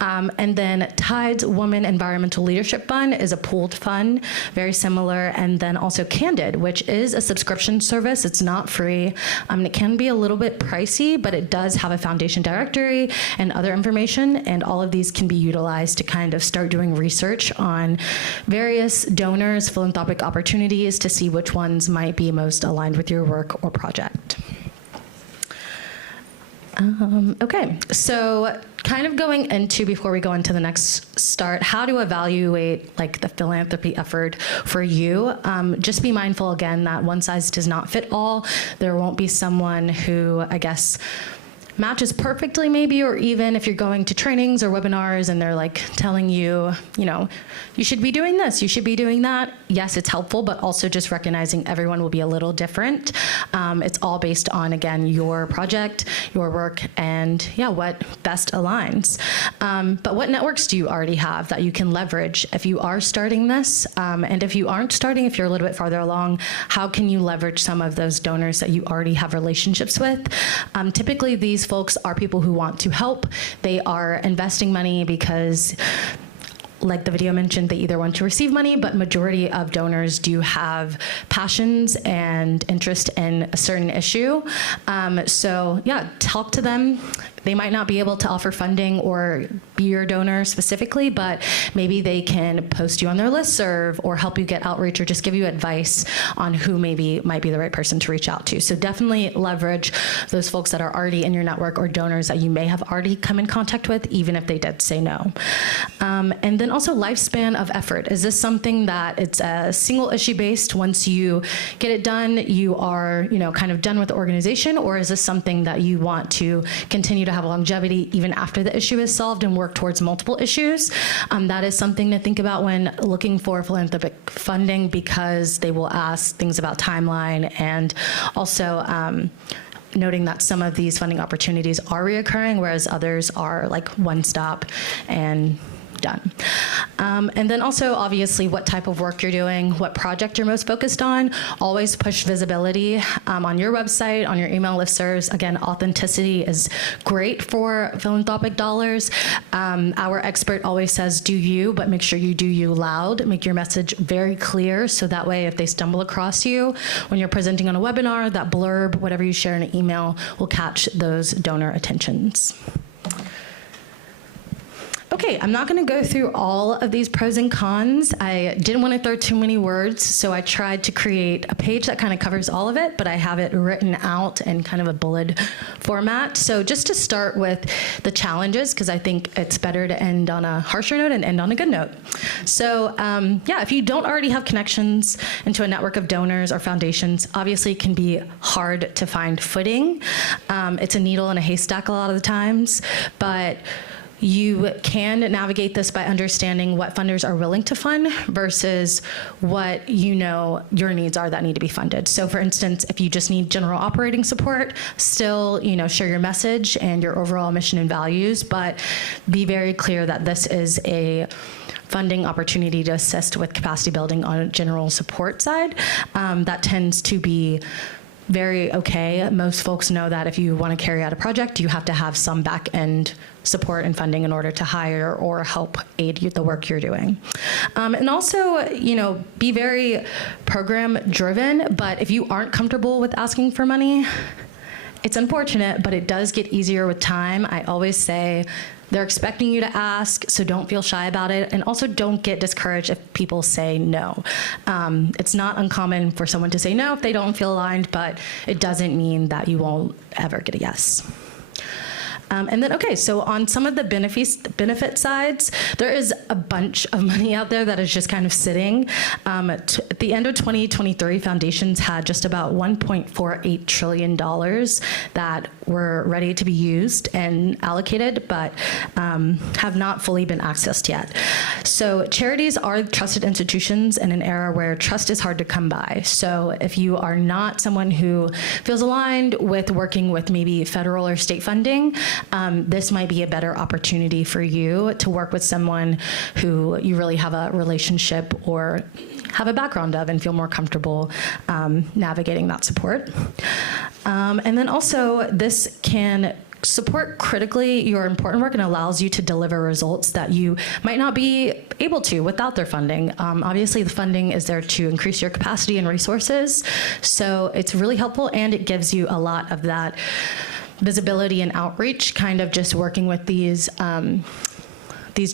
And then Tides Women Environmental Leadership Fund is a pooled fund, very similar. And then also Candid, which is a subscription service. It's not free. It can be a little bit pricey, but it does have a foundation directory and other information. And all of these can be utilized to kind of start doing research on various donors, philanthropic opportunities to see which ones might be most aligned with your work or project. Okay, so kind of going into, before we go into the next start, how to evaluate like the philanthropy effort for you. Just be mindful again that one size does not fit all. There won't be someone who, I guess, matches perfectly maybe, or even if you're going to trainings or webinars and they're like telling you, you should be doing this, you should be doing that. Yes, it's helpful, but also just recognizing everyone will be a little different. It's all based on, again, your project, your work, and what best aligns. But what networks do you already have that you can leverage if you are starting this? And if you aren't starting, if you're a little bit farther along, how can you leverage some of those donors that you already have relationships with? Typically, these folks are people who want to help. They are investing money because, like the video mentioned, they either want to receive money, but majority of donors do have passions and interest in a certain issue. So talk to them. They might not be able to offer funding or be your donor specifically, but maybe they can post you on their listserv or help you get outreach or just give you advice on who maybe might be the right person to reach out to. So definitely leverage those folks that are already in your network or donors that you may have already come in contact with, even if they did say no. And then also lifespan of effort. Is this something that it's a single issue based? Once you get it done, you are kind of done with the organization, or is this something that you want to continue to have longevity even after the issue is solved and work towards multiple issues? That is something to think about when looking for philanthropic funding, because they will ask things about timeline, and also noting that some of these funding opportunities are reoccurring, whereas others are like one stop and done. And then also, obviously, what type of work you're doing, what project you're most focused on. Always push visibility on your website, on your email listservs. Again, authenticity is great for philanthropic dollars. Our expert always says, do you, but make sure you do you loud. Make your message very clear, so that way if they stumble across you when you're presenting on a webinar, that blurb, whatever you share in an email, will catch those donor attentions. Okay, I'm not going to go through all of these pros and cons. I didn't want to throw too many words, so I tried to create a page that kind of covers all of it, but I have it written out in kind of a bullet format. So just to start with the challenges, because I think it's better to end on a harsher note and end on a good note. So if you don't already have connections into a network of donors or foundations, obviously it can be hard to find footing. It's a needle in a haystack a lot of the times, but you can navigate this by understanding what funders are willing to fund versus what your needs are that need to be funded. So for instance, if you just need general operating support, still share your message and your overall mission and values, but be very clear that this is a funding opportunity to assist with capacity building on a general support side. That tends to be very okay. Most folks know that if you want to carry out a project, you have to have some back end support and funding in order to hire or help aid the work you're doing. And also, be very program driven, but if you aren't comfortable with asking for money, it's unfortunate, but it does get easier with time. I always say, they're expecting you to ask, so don't feel shy about it. And also don't get discouraged if people say no. It's not uncommon for someone to say no if they don't feel aligned, but it doesn't mean that you won't ever get a yes. And then, so on some of the benefit sides, there is a bunch of money out there that is just kind of sitting. At the end of 2023, foundations had just about $1.48 trillion that were ready to be used and allocated, but have not fully been accessed yet. So charities are trusted institutions in an era where trust is hard to come by. So if you are not someone who feels aligned with working with maybe federal or state funding, this might be a better opportunity for you to work with someone who you really have a relationship or have a background of and feel more comfortable navigating that support. And then also, this can support critically your important work and allows you to deliver results that you might not be able to without their funding. Obviously, the funding is there to increase your capacity and resources, so it's really helpful, and it gives you a lot of that visibility and outreach, kind of just working with these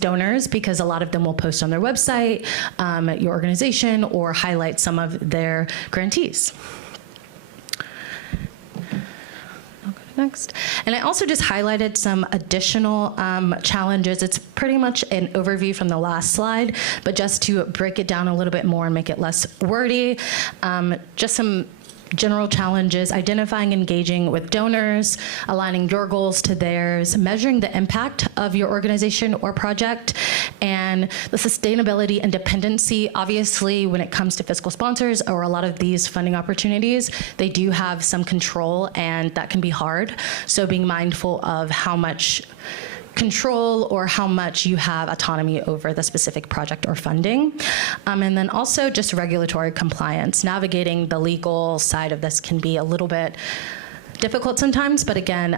donors, because a lot of them will post on their website, your organization, or highlight some of their grantees. I'll go to next. And I also just highlighted some additional challenges. It's pretty much an overview from the last slide, but just to break it down a little bit more and make it less wordy, just some general challenges, identifying, engaging with donors, aligning your goals to theirs, measuring the impact of your organization or project, and the sustainability and dependency. Obviously, when it comes to fiscal sponsors or a lot of these funding opportunities, they do have some control, and that can be hard. So being mindful of how much control or how much you have autonomy over the specific project or funding. And then also just regulatory compliance. Navigating the legal side of this can be a little bit difficult sometimes, but again,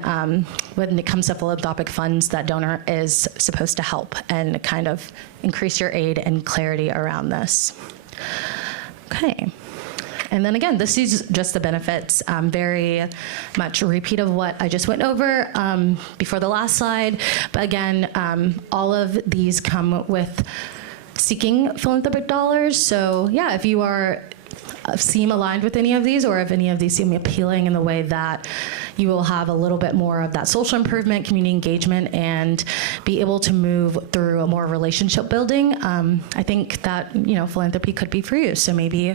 when it comes to philanthropic funds, that donor is supposed to help and kind of increase your aid and clarity around this. Okay. And then again, this is just the benefits, very much a repeat of what I just went over before the last slide. But again, all of these come with seeking philanthropic dollars. So yeah, if you seem aligned with any of these, or if any of these seem appealing in the way that you will have a little bit more of that social improvement, community engagement, and be able to move through a more relationship building, I think that, philanthropy could be for you. So maybe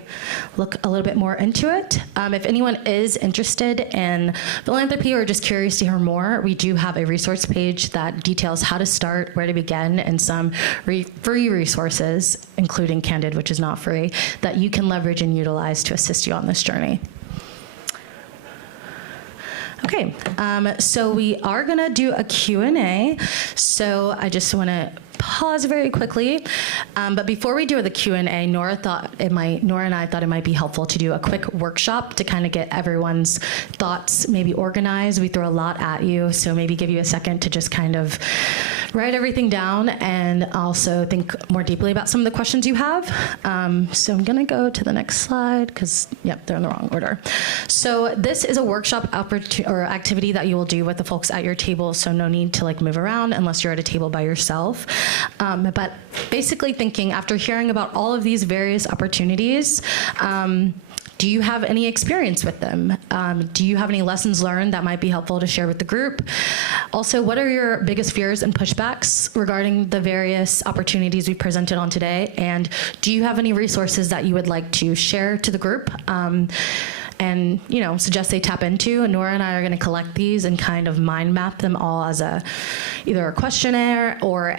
look a little bit more into it. If anyone is interested in philanthropy or just curious to hear more, we do have a resource page that details how to start, where to begin, and some free resources, including Candid, which is not free, that you can leverage and utilize to assist you on this journey. Okay, so we are gonna do a Q&A. So I just wanna pause very quickly. But before we do the Q&A, Nora and I thought it might be helpful to do a quick workshop to kind of get everyone's thoughts maybe organized. We throw a lot at you, so maybe give you a second to just kind of write everything down and also think more deeply about some of the questions you have. So I'm gonna go to the next slide because, yep, they're in the wrong order. So this is a workshop activity that you will do with the folks at your table, so no need to move around unless you're at a table by yourself. But basically thinking, after hearing about all of these various opportunities, do you have any experience with them? Do you have any lessons learned that might be helpful to share with the group? Also, what are your biggest fears and pushbacks regarding the various opportunities we presented on today? And do you have any resources that you would like to share to the group? And suggest they tap into. And Nora and I are going to collect these and kind of mind map them all as either a questionnaire or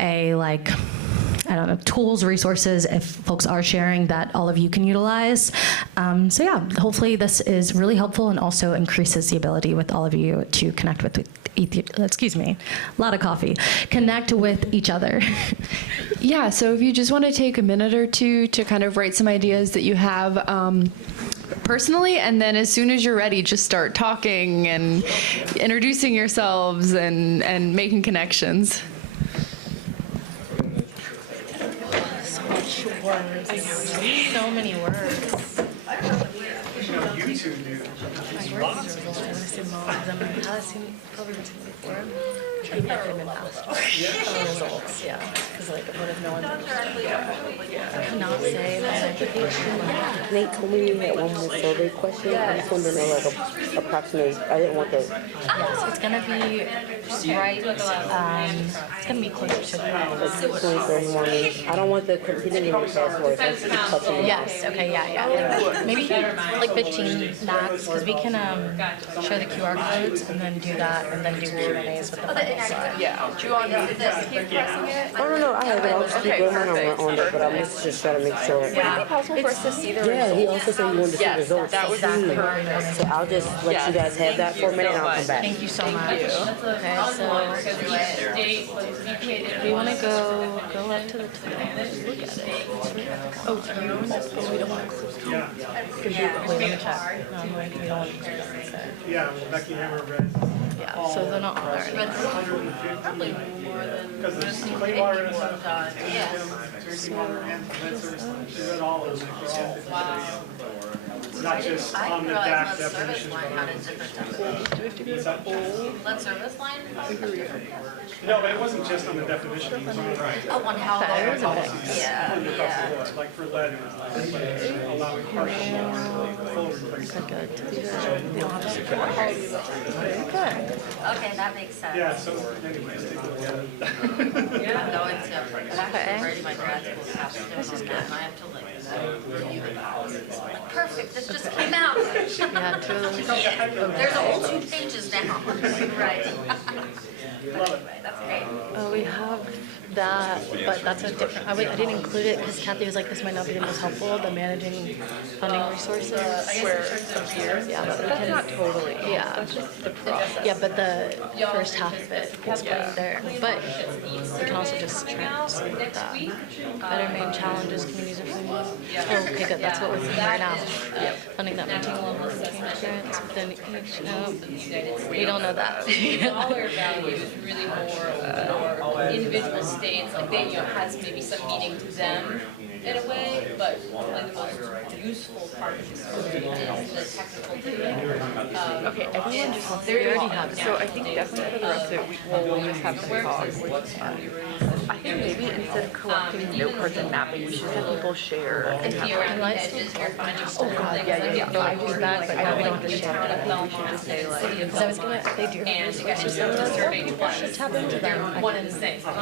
tools, resources, if folks are sharing, that all of you can utilize. So yeah, hopefully this is really helpful and also increases the ability with all of you to connect with a lot of coffee, connect with each other. Yeah, so if you just want to take a minute or two to kind of write some ideas that you have personally, and then as soon as you're ready, just start talking and introducing yourselves and making connections. So many words. Results, yeah. Because what if no one cannot say that? Nate told me we had one more survey question. I just wanted to know approximately. I didn't want the. Yes, it's gonna be right. It's gonna be closer to the 23rd morning. I don't want the continuing password. Yes. Okay. Yeah. Maybe 15 max, because we can show the QR codes and then do that, and then do Q&As with the final slide. Yeah. Do you want me to keep pressing it? Oh no, I have it. I'll just keep going on it, but I'm just trying to make sure. Would it be possible for us to see the results? Yeah, he also said you wanted to see results. That was perfect. So I'll just let you guys have that for a minute and I'll come back. Thank you so much. Okay, so we want to go up to the top. Look at it. Oh, we don't want to close. Wait, let me check. We don't want to close it. Yeah, Becky Hammer read. Yeah, so they're not on there anymore. Probably more than. Because there's Claywater and stuff. She read all of them. Wow. It's not just on the back definition. Do we have to go to the whole lead service line? No, but it wasn't just on the definition. It was on on how policies. Yeah. Like for lead, allowing partial or full replacement. They don't have to support. Okay, that makes sense. Yeah, so anyways, take a look at it. I'm going to, I'm actually writing my grad school costume, and I have to Perfect, this just came out. Yeah, 2 of those. There's a whole 2 pages now. Right. Anyway, that's great. We have that, but that's a different, I didn't include it because Kathy was like, this might not be the most helpful, the managing funding resources. Where here? Yeah, but we That's can, not totally. yeah. That's just the process. Yeah, but the first half of it is right there. But we can also just translate that. Better main challenges communities are facing. Oh, okay, good. That's what we're seeing right now. Funding that maintain level of experience within each. We don't know that. Dollar value is really more for individual states, like they, has maybe some meaning to them in a way, but probably the most useful part of the survey is the technical data. Okay, everyone just wants to There already you have. So I think definitely for the rest of it, we'll just have some talk, which is fine. I think maybe instead of collecting note cards and mapping, we should have people share. If you're around the edges, you're finding Oh God, yeah. No, I do that, but Yeah, we I don't have to share. think we should just say like. Because I was gonna, they do have resources, so people should tap into them. I can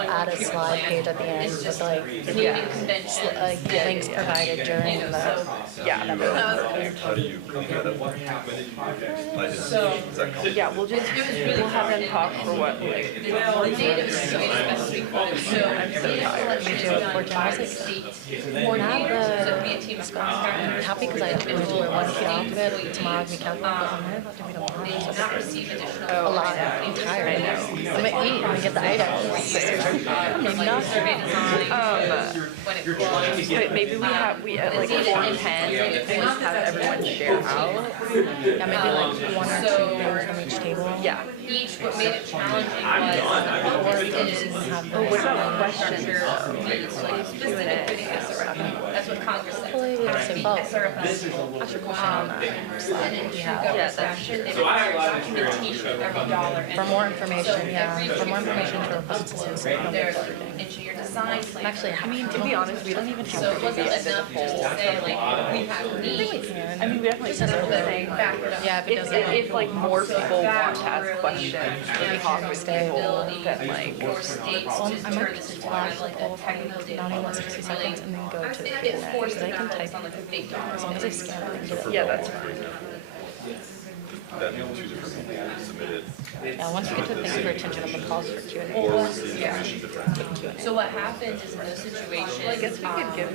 add a slide page at the end with like, links provided during the. How do you compare that? Yeah, we'll have them talk for what, like. the data is so specific, so I'm so tired. Me too, 14 hours. More now I'm happy because I went to where 1 key off of it, tomorrow we can't, but I'm not about to be tomorrow. A lot, I'm tired. I know. I'm gonna eat and get the items. Maybe not. But maybe we at like 4:10 and just have everyone share out. Yeah, maybe like 1 or 2 things from each table. Yeah. What made it challenging was, What about questions? Q&A. That's what Congress said. Ask a question on that. Yeah, documentation of every dollar. For more information, for more information to request assistance. There's engineer design plan. Actually, I mean, to be honest, we don't even have So to it be wasn't at the enough just to whole. say like, we have needs. I mean, we definitely said everything. Yeah, because If like more people want to ask questions or talk with people, then like. For states to I turn might this just into flash like like a technical data. not even 60 seconds and then go to the It Q&A. forced Because I can them type on like a big dollar. as long as I scan it and get it. Yeah, that's fine. That 2 different people submitted. Yeah, once we get to things for attention, I'm gonna pause for Q&A. So what happens is in those situations, Well, I guess we could give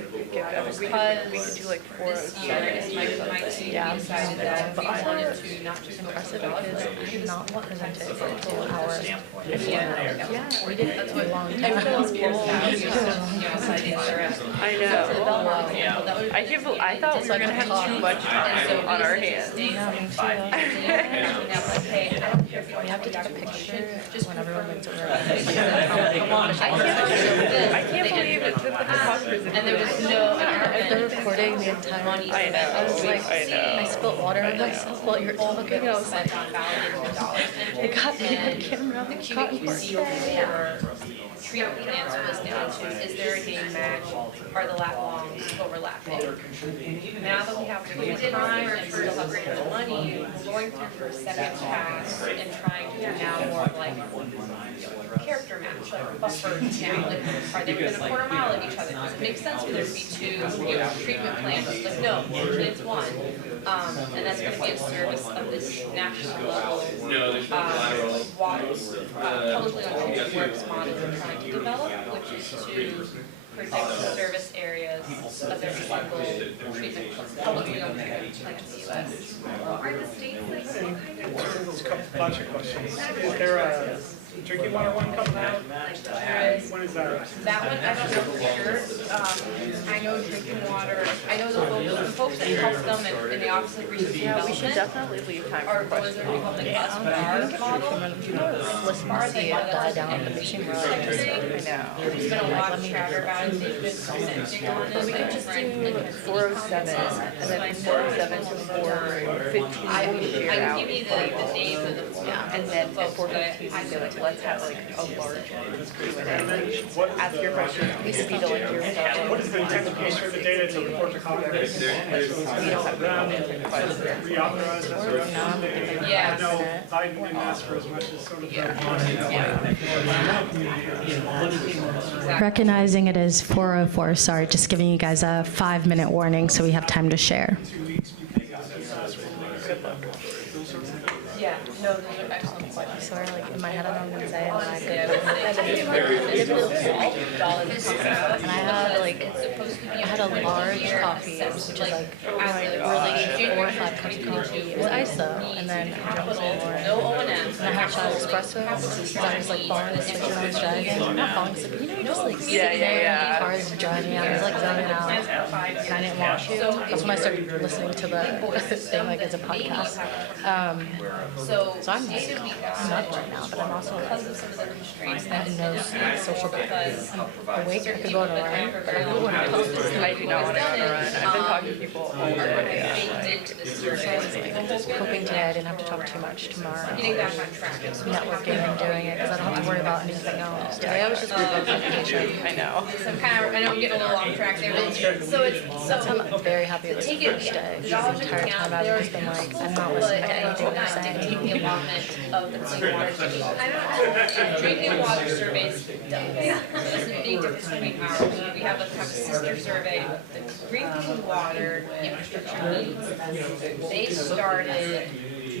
that. We could do like 407. my team decided that we wanted to not just Impressive because I did not want to present it for a full hour. Yeah, we did it for a long time. I know. I thought we were gonna have too much time on our hands. Yeah, me too. We have to take a picture just when everyone moves around. I can't believe it's the photographers. And there was no, They're recording the entire. I know. I was like, I know. I spilled water on myself while you were talking. I was like, it got me on camera. the QAQC for treatment plants was down to, is there a data match? Are the lat longs overlapping? Now that we have limited time and still have limited money, we're going through for a second pass and trying to do now more of like character match, like buffers now, like are they within a quarter mile of each other? Does it make sense for there to be 2 treatment plants? Like no, usually it's 1. And that's gonna be in service of this national level water, publicly owned treatment works model we're trying to develop, which is to predict service areas of every single treatment, publicly owned treatment plant in the US. Are the states like what kind of? There's a bunch of questions. Is there a drinking water one coming out? When is that? That one, I don't know for sure. I know drinking water, I know the folks that help them in the Office of Research and Yeah, we Development should definitely leave time are for ones that questions. are called like SBAR model. Listen to see it die down, but they seem really interesting. I know. There's been a lot of chatter about it, they've been presenting on it. We could just do 407 and then 407 to 415 I we share can out. give you the name of the, And then at 415 we say like, let's have like a large Q&A. ask your question. It needs to be to like your. What is the intent of use for the data to report to Congress? Reauthorize that sort of thing? Yeah. No, Biden didn't ask for as much as sort of the. Recognizing it is 4:04, sorry, just giving you guys a 5-minute warning so we have time to share. Yeah, no, those are excellent questions. Sorry, like in my head, I don't know what I'm saying. And I had like, I had a large coffee, which is like really 4 or 5 cups of coffee. It was iced though, and then I drank some more. No O&M. And I had shot espresso, because I was like falling asleep when I was driving. Not falling asleep, but you know, you're just like sitting there in the car driving. I was like zoning out, and I didn't want to. That's when I started listening to the thing like as a podcast. So I'm not right now, but I'm also like, that knows social boundaries. I'm awake, I could go on a run, but I really want to talk to this. I do not want to go on a run. I've been talking to people all day. Hoping today I didn't have to talk too much tomorrow. Networking and doing it because I don't have to worry about anything else. Today I was just worried about education. I know. So I'm kind of, I know I'm getting a little off track there, but so it's, I'm very happy with this first day. This entire time I've just been like, I'm not listening to anything you're saying. the allotment of the clean water studies. Drinking water surveys does. So this is a big difference between ours. We have a sister survey, the drinking water infrastructure needs. They started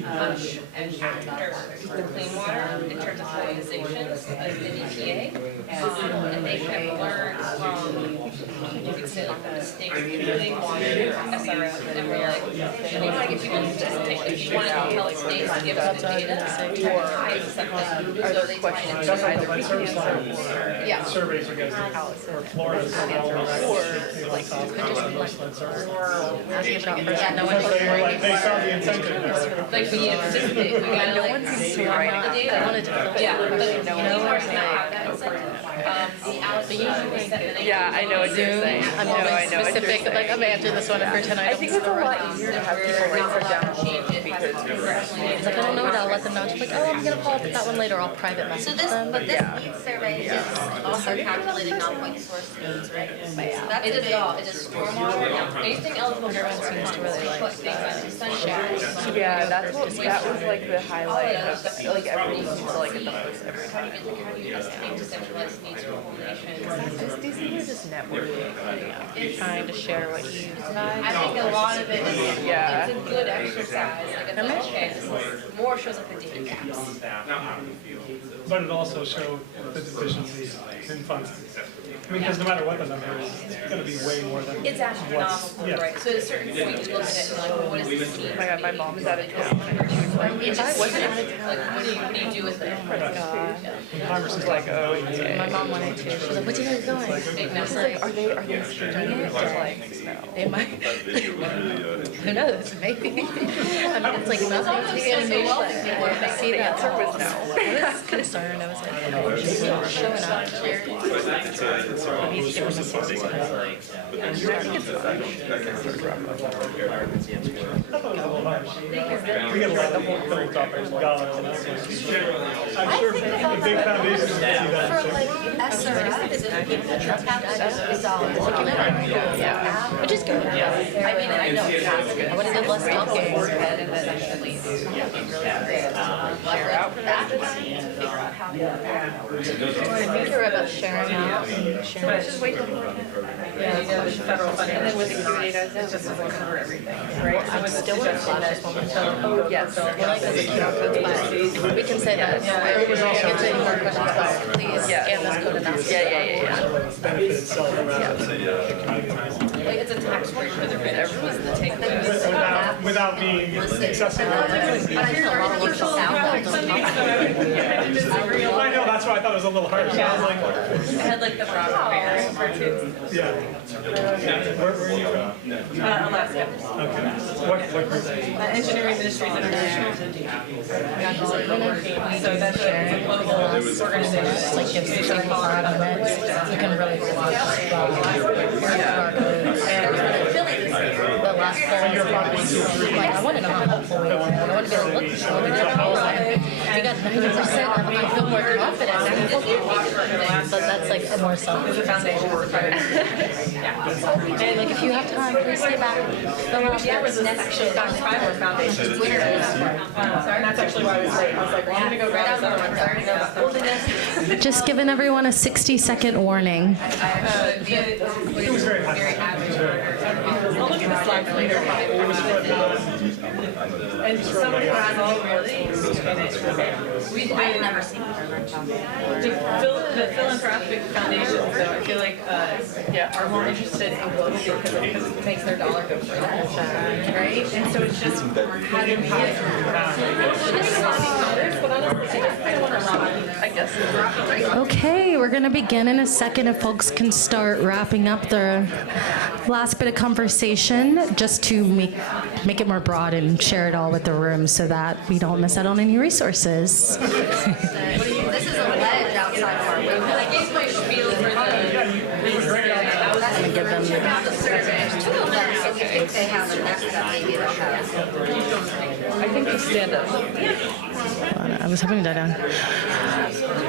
much after the clean water in terms of organizations of the EPA. And they have learned from, you could say, like the mistakes of clean water, SRF, and we're like, we want to get people to participate. If you want to tell states to give us the data, or something. So they Questions, surveys you guys do, or Florida's Asking about Because they were like, they saw the incentive. Like, we need to participate, we gotta like. I wanted to feel Yeah, but no clean water's not have that incentive. The allocation. Yeah, I know what you're saying. I'm always specific, like I'm answering this one for 10 items. I think it's a lot easier to have people write stuff down because It's like, I don't know what I'll let them know. It's like, oh, I'm going to follow up with that one later. I'll private message them. But this needs survey is also calculating non-point source needs, right? So that's It does it all, it does stormwater, anything eligible for us seems to really like sunshine. yeah, that was like the highlight of like everyone seems to like get the most every time. How do you estimate decentralized needs formulation? These things are just networking. Trying to share what you provide. I think a lot of it is, Yeah. it's a good exercise, like it's like, okay, this is more shows like the data gaps. But it also showed the deficiencies in funds. I mean, because no matter what the number is, it's gonna be way more than It's astronomical, yeah. right? So at a certain point, you look at it and like, well, what is this need? Oh my god, my mom is out of town. And she was like, It just wasn't, like, what do you do with it? Congress is like, oh, yeah. My mom wanted to. She's like, what do you guys doing? And I was like, Are they streaming it? Like, no. they might. Who knows? Maybe. I mean, it's like nothing to the animation. I see The that. answer was no. I was concerned. I was like, she's not showing up. It's we get like the whole Philadelphia dollar on that one. I'm sure the big foundations will see that. For like SRF, is it people that trust it's all. Yeah. Which is good. I mean, I know it's not good. I would have done less talking. And then actually share out for that. Figure out how to. I think you're about sharing out. Sharing. Just wait till Yeah, you know, federal funding. and then with the Q&A does, it just doesn't cover everything, right? I was still in flashes when we told them. Yes. Well, like, as a QR code, we can say that. It was all answer any more questions, but please scan this code and ask. Yeah. Benefit itself around. Like, it's a tax break for the rich. Everyone's the take home. Without being excessive. I think a lot of work out. I know, that's why I thought it was a little harsh. I was like, I had like the brown bears cartoons. yeah. Where are you from? Alaska. Okay. What group? Engineering Ministries International. So that's a global organization. Like, gives people documents. You can really see the last poll was probably like, I want to know how helpful we are. I want to be able to look at the poll. If you got 90%, I feel more confident. but that's like a more self. It's a foundation, it's a private. Yeah. And like if you have time, please stay back. Yeah, was this section got 5 more foundations. Sorry, and that's actually why I was late. I was like, well, I'm gonna go grab this other one. Just giving everyone a 60-second warning. It was very average. I'll look at the slides later. And someone who has all really I've never seen it. The philanthropic foundations, though, I feel like are more interested in global because it makes their dollar go further, right? And so it's just how do we get I guess. Okay, we're going to begin in a second if folks can start wrapping up the last bit of conversation just to make it more broad and share it all with the room so that we don't miss out on any resources. This is a ledge outside of our window. I gave my spiel for the. I'm going to give them Two of them, so we think they have a neck that maybe they'll have. I think they stand up. I was hoping to die down.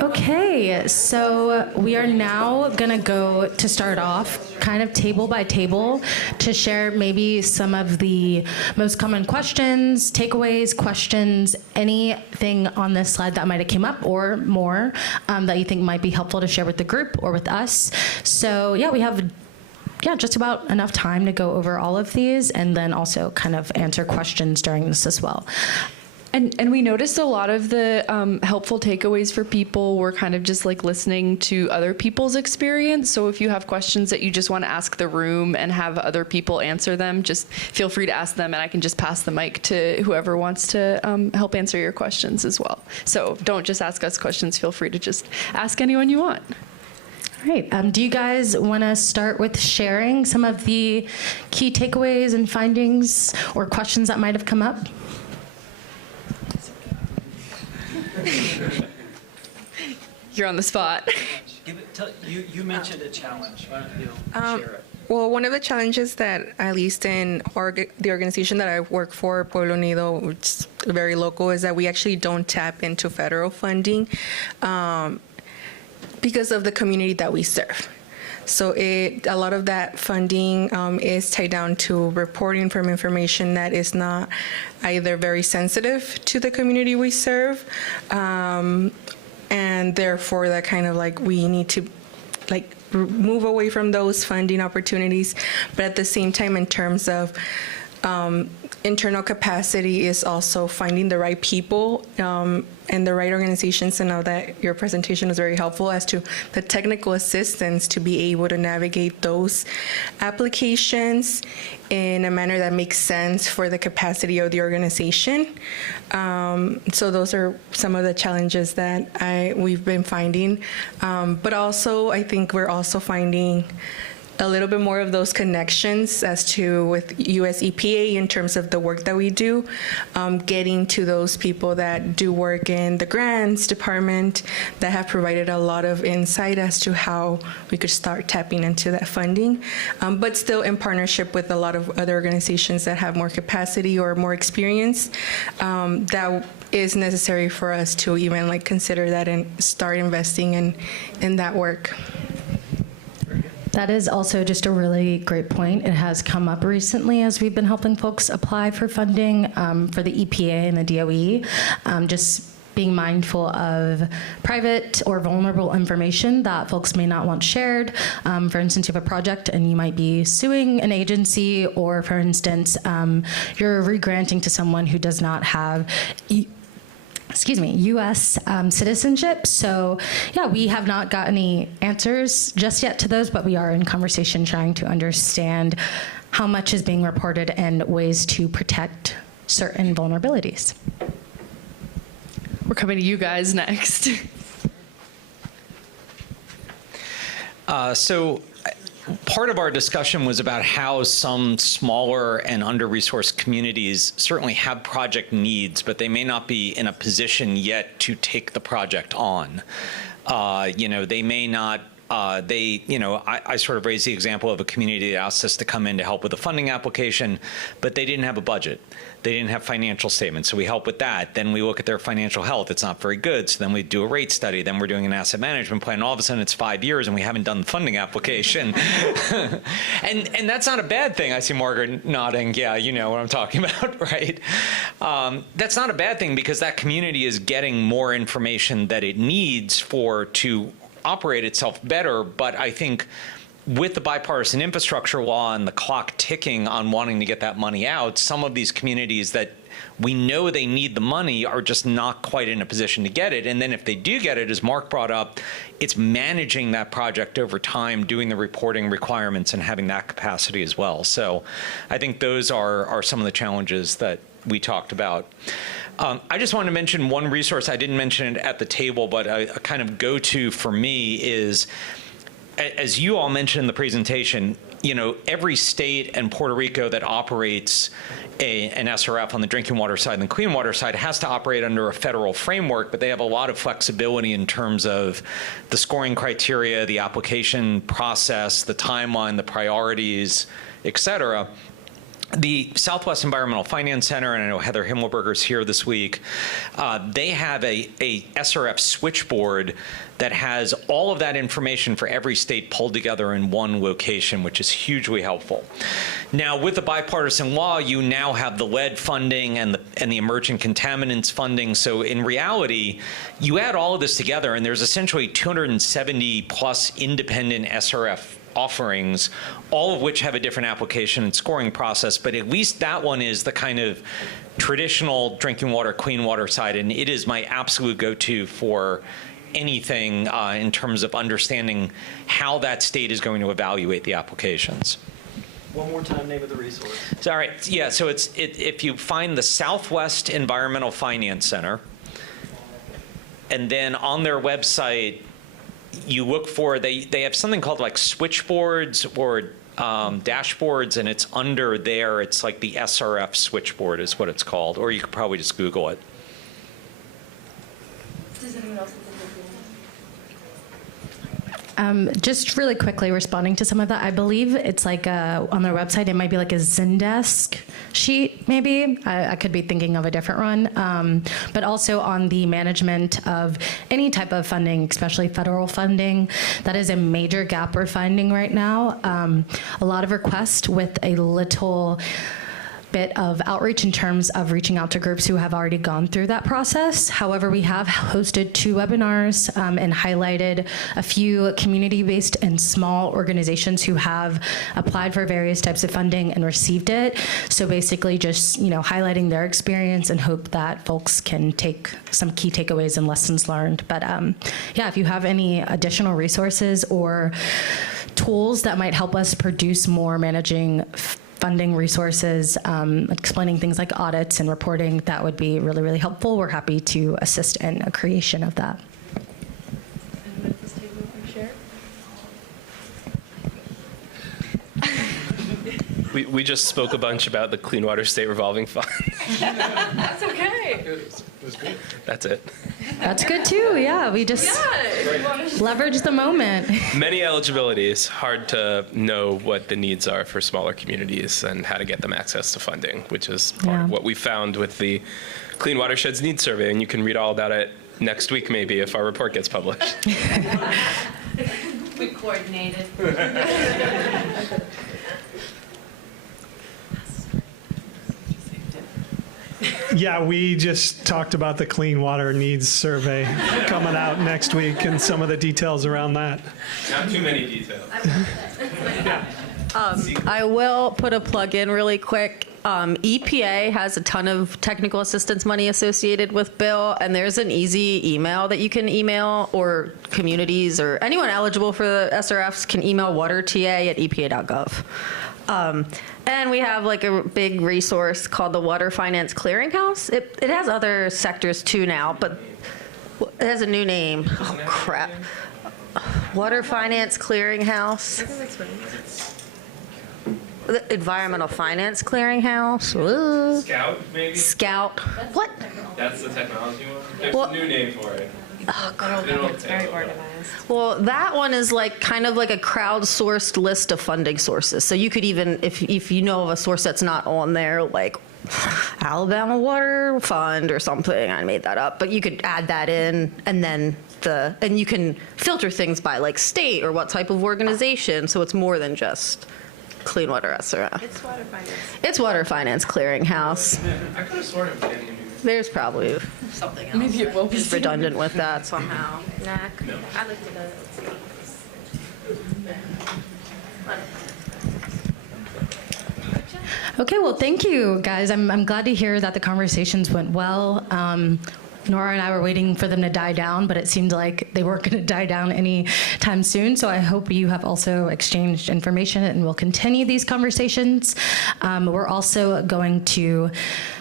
Okay, so we are now going to go to start off kind of table by table to share maybe some of the most common questions, takeaways, questions, anything on this slide that might have came up or more that you think might be helpful to share with the group or with us. So yeah, we have just about enough time to go over all of these and then also kind of answer questions during this as well. And we noticed a lot of the helpful takeaways for people were kind of just like listening to other people's experience. So if you have questions that you just want to ask the room and have other people answer them, just feel free to ask them and I can just pass the mic to whoever wants to help answer your questions as well. So don't just ask us questions, feel free to just ask anyone you want. All right, do you guys want to start with sharing some of the key takeaways and findings or questions that might have come up? You're on the spot. You mentioned a challenge. Why don't you share it? Well, one of the challenges that, at least in the organization that I work for, Pueblo Unido, which is very local, is that we actually don't tap into federal funding because of the community that we serve. So a lot of that funding is tied down to reporting from information that is not either very sensitive to the community we serve, and therefore that kind of like we need to like move away from those funding opportunities. But at the same time, in terms of internal capacity, is also finding the right people and the right organizations. And I know that your presentation was very helpful as to the technical assistance to be able to navigate those applications in a manner that makes sense for the capacity of the organization. So those are some of the challenges that we've been finding. But also, I think we're also finding a little bit more of those connections as to with US EPA in terms of the work that we do, getting to those people that do work in the grants department that have provided a lot of insight as to how we could start tapping into that funding, but still in partnership with a lot of other organizations that have more capacity or more experience that is necessary for us to even like consider that and start investing in that work. That is also just a really great point. It has come up recently as we've been helping folks apply for funding for the EPA and the DOE. Just being mindful of private or vulnerable information that folks may not want shared. For instance, you have a project and you might be suing an agency, or for instance, you're re-granting to someone who does not have U.S. citizenship. So yeah, we have not got any answers just yet to those, but we are in conversation trying to understand how much is being reported and ways to protect certain vulnerabilities. We're coming to you guys next. So part of our discussion was about how some smaller and under-resourced communities certainly have project needs, but they may not be in a position yet to take the project on. They may not I sort of raised the example of a community that asked us to come in to help with a funding application, but they didn't have a budget. They didn't have financial statements, so we help with that. Then we look at their financial health. It's not very good, so then we do a rate study. Then we're doing an asset management plan. All of a sudden, it's 5 years, and we haven't done the funding application. and that's not a bad thing. I see Margaret nodding. Yeah, you know what I'm talking about, right? That's not a bad thing because that community is getting more information that it needs to operate itself better. But I think with the bipartisan infrastructure law and the clock ticking on wanting to get that money out, some of these communities that we know they need the money are just not quite in a position to get it. And then if they do get it, as Mark brought up, it's managing that project over time, doing the reporting requirements and having that capacity as well. So I think those are some of the challenges that we talked about. I just wanted to mention one resource. I didn't mention it at the table, but a kind of go-to for me is, as you all mentioned in the presentation, every state and Puerto Rico that operates an SRF on the drinking water side and the clean water side has to operate under a federal framework, but they have a lot of flexibility in terms of the scoring criteria, the application process, the timeline, the priorities, et cetera. The Southwest Environmental Finance Center, and I know Heather Himmelberger's here this week, they have a SRF switchboard that has all of that information for every state pulled together in one location, which is hugely helpful. Now, with the bipartisan law, you now have the lead funding and the emerging contaminants funding. So in reality, you add all of this together, and there's essentially 270 plus independent SRF offerings, all of which have a different application and scoring process, but at least that one is the kind of traditional drinking water, clean water side, and it is my absolute go-to for anything in terms of understanding how that state is going to evaluate the applications. One more time, name of the resource. So, all right, yeah, so if you find the Southwest Environmental Finance Center, and then on their website, you look for, they have something called like switchboards or dashboards, and it's under there. It's like the SRF switchboard is what it's called, or you could probably just Google it. Does anyone else? Just really quickly responding to some of that, I believe it's like on their website, it might be like a Zendesk sheet, maybe. I could be thinking of a different one. But also on the management of any type of funding, especially federal funding, that is a major gap we're finding right now. A lot of requests with a little bit of outreach in terms of reaching out to groups who have already gone through that process. However, we have hosted 2 webinars and highlighted a few community-based and small organizations who have applied for various types of funding and received it. So basically just, highlighting their experience and hope that folks can take some key takeaways and lessons learned. But yeah, if you have any additional resources or tools that might help us produce more managing funding resources, explaining things like audits and reporting, that would be really, really helpful. We're happy to assist in a creation of that. Anyone at this table want to share? We just spoke a bunch about the Clean Water State Revolving Fund. That's okay. It was good. That's it. That's good too, yeah. We just leverage the moment. Many eligibilities, hard to know what the needs are for smaller communities and how to get them access to funding, which is part of what we found with the Clean Watersheds Needs Survey, and you can read all about it next week maybe if our report gets published. We coordinated. Yeah, we just talked about the Clean Water Needs Survey coming out next week and some of the details around that. Not too many details. I will put a plug in really quick. EPA has a ton of technical assistance money associated with Bill, and there's an easy email that you can email, or communities or anyone eligible for the SRFs can email waterta@epa.gov. And we have like a big resource called the Water Finance Clearinghouse. It has other sectors too now, but it has a new name. Oh, crap. Water Finance Clearinghouse. The Environmental Finance Clearinghouse. Ooh. Scout, maybe? Scout. What? That's the technology one? There's Well, a new name for it. It's very organized. Well, that one is like kind of like a crowdsourced list of funding sources. So you could even, if you know of a source that's not on there, like Alabama Water Fund or something, I made that up, but you could add that in, and then and you can filter things by like state or what type of organization. So it's more than just Clean Water SRF. It's Water Finance. It's Water Finance Clearinghouse. I could have sworn it was getting a new. There's probably something else. Maybe it will be that's redundant with that somehow. Nah, I looked it up. Okay, well, thank you, guys. I'm glad to hear that the conversations went well. Nora and I were waiting for them to die down, but it seemed like they weren't going to die down anytime soon. So I hope you have also exchanged information and will continue these conversations. We're also going to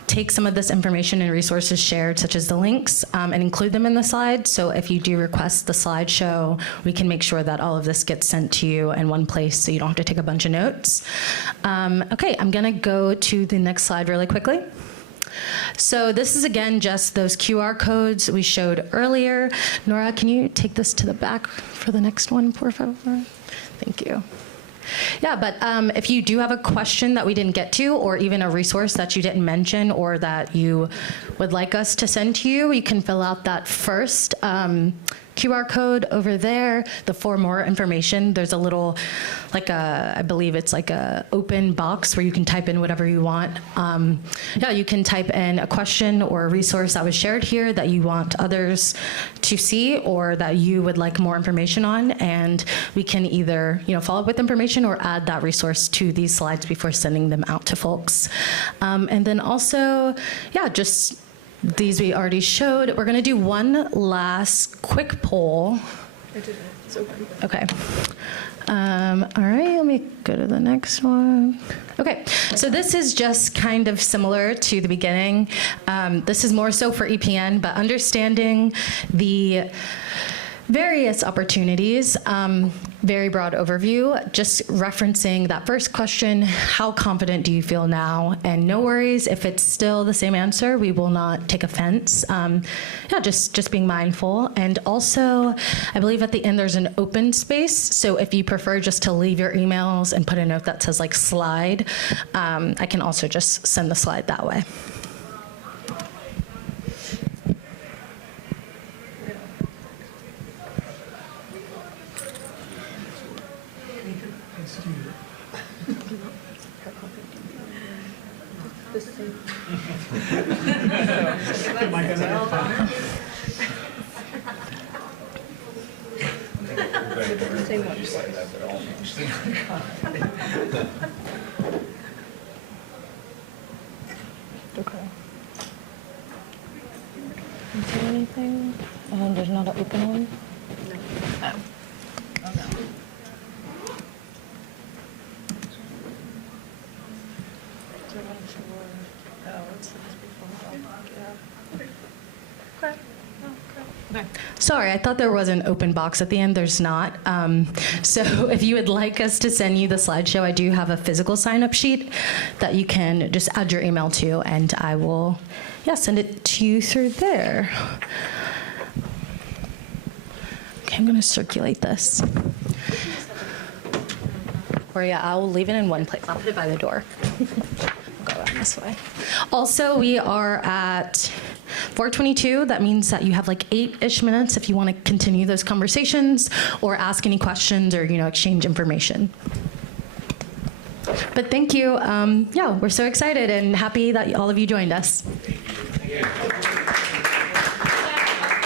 take some of this information and resources shared, such as the links, and include them in the slides. So if you do request the slideshow, we can make sure that all of this gets sent to you in one place so you don't have to take a bunch of notes. Okay, I'm going to go to the next slide really quickly. So this is, again, just those QR codes we showed earlier. Nora, can you take this to the back for the next one, por favor? Thank you. Yeah, but if you do have a question that we didn't get to, or even a resource that you didn't mention or that you would like us to send to you, you can fill out that first QR code over there. For more information, there's a little, I believe it's like a open box where you can type in whatever you want. Yeah, you can type in a question or a resource that was shared here that you want others to see or that you would like more information on, and we can either follow up with information or add that resource to these slides before sending them out to folks. And then also, yeah, just these we already showed. We're going to do one last quick poll. Okay. All right, let me go to the next one. Okay, so this is just kind of similar to the beginning. This is more so for EPN, but understanding the various opportunities, very broad overview, just referencing that first question, how confident do you feel now? And no worries, if it's still the same answer, we will not take offense. Yeah, just being mindful. And also, I believe at the end there's an open space, so if you prefer just to leave your emails and put a note that says like slide, I can also just send the slide that way. Okay. Is there anything? There's not an open one? No. Oh. Sorry, I thought there was an open box at the end. There's not. So if you would like us to send you the slideshow, I do have a physical sign-up sheet that you can just add your email to, and I will, send it to you through there. Okay, I'm going to circulate this. Or I'll leave it in one place. I'll put it by the door. Go around this way. Also, we are at 4:22. That means that you have like 8-ish minutes if you want to continue those conversations or ask any questions or exchange information. But thank you. We're so excited and happy that all of you joined us. Thank you.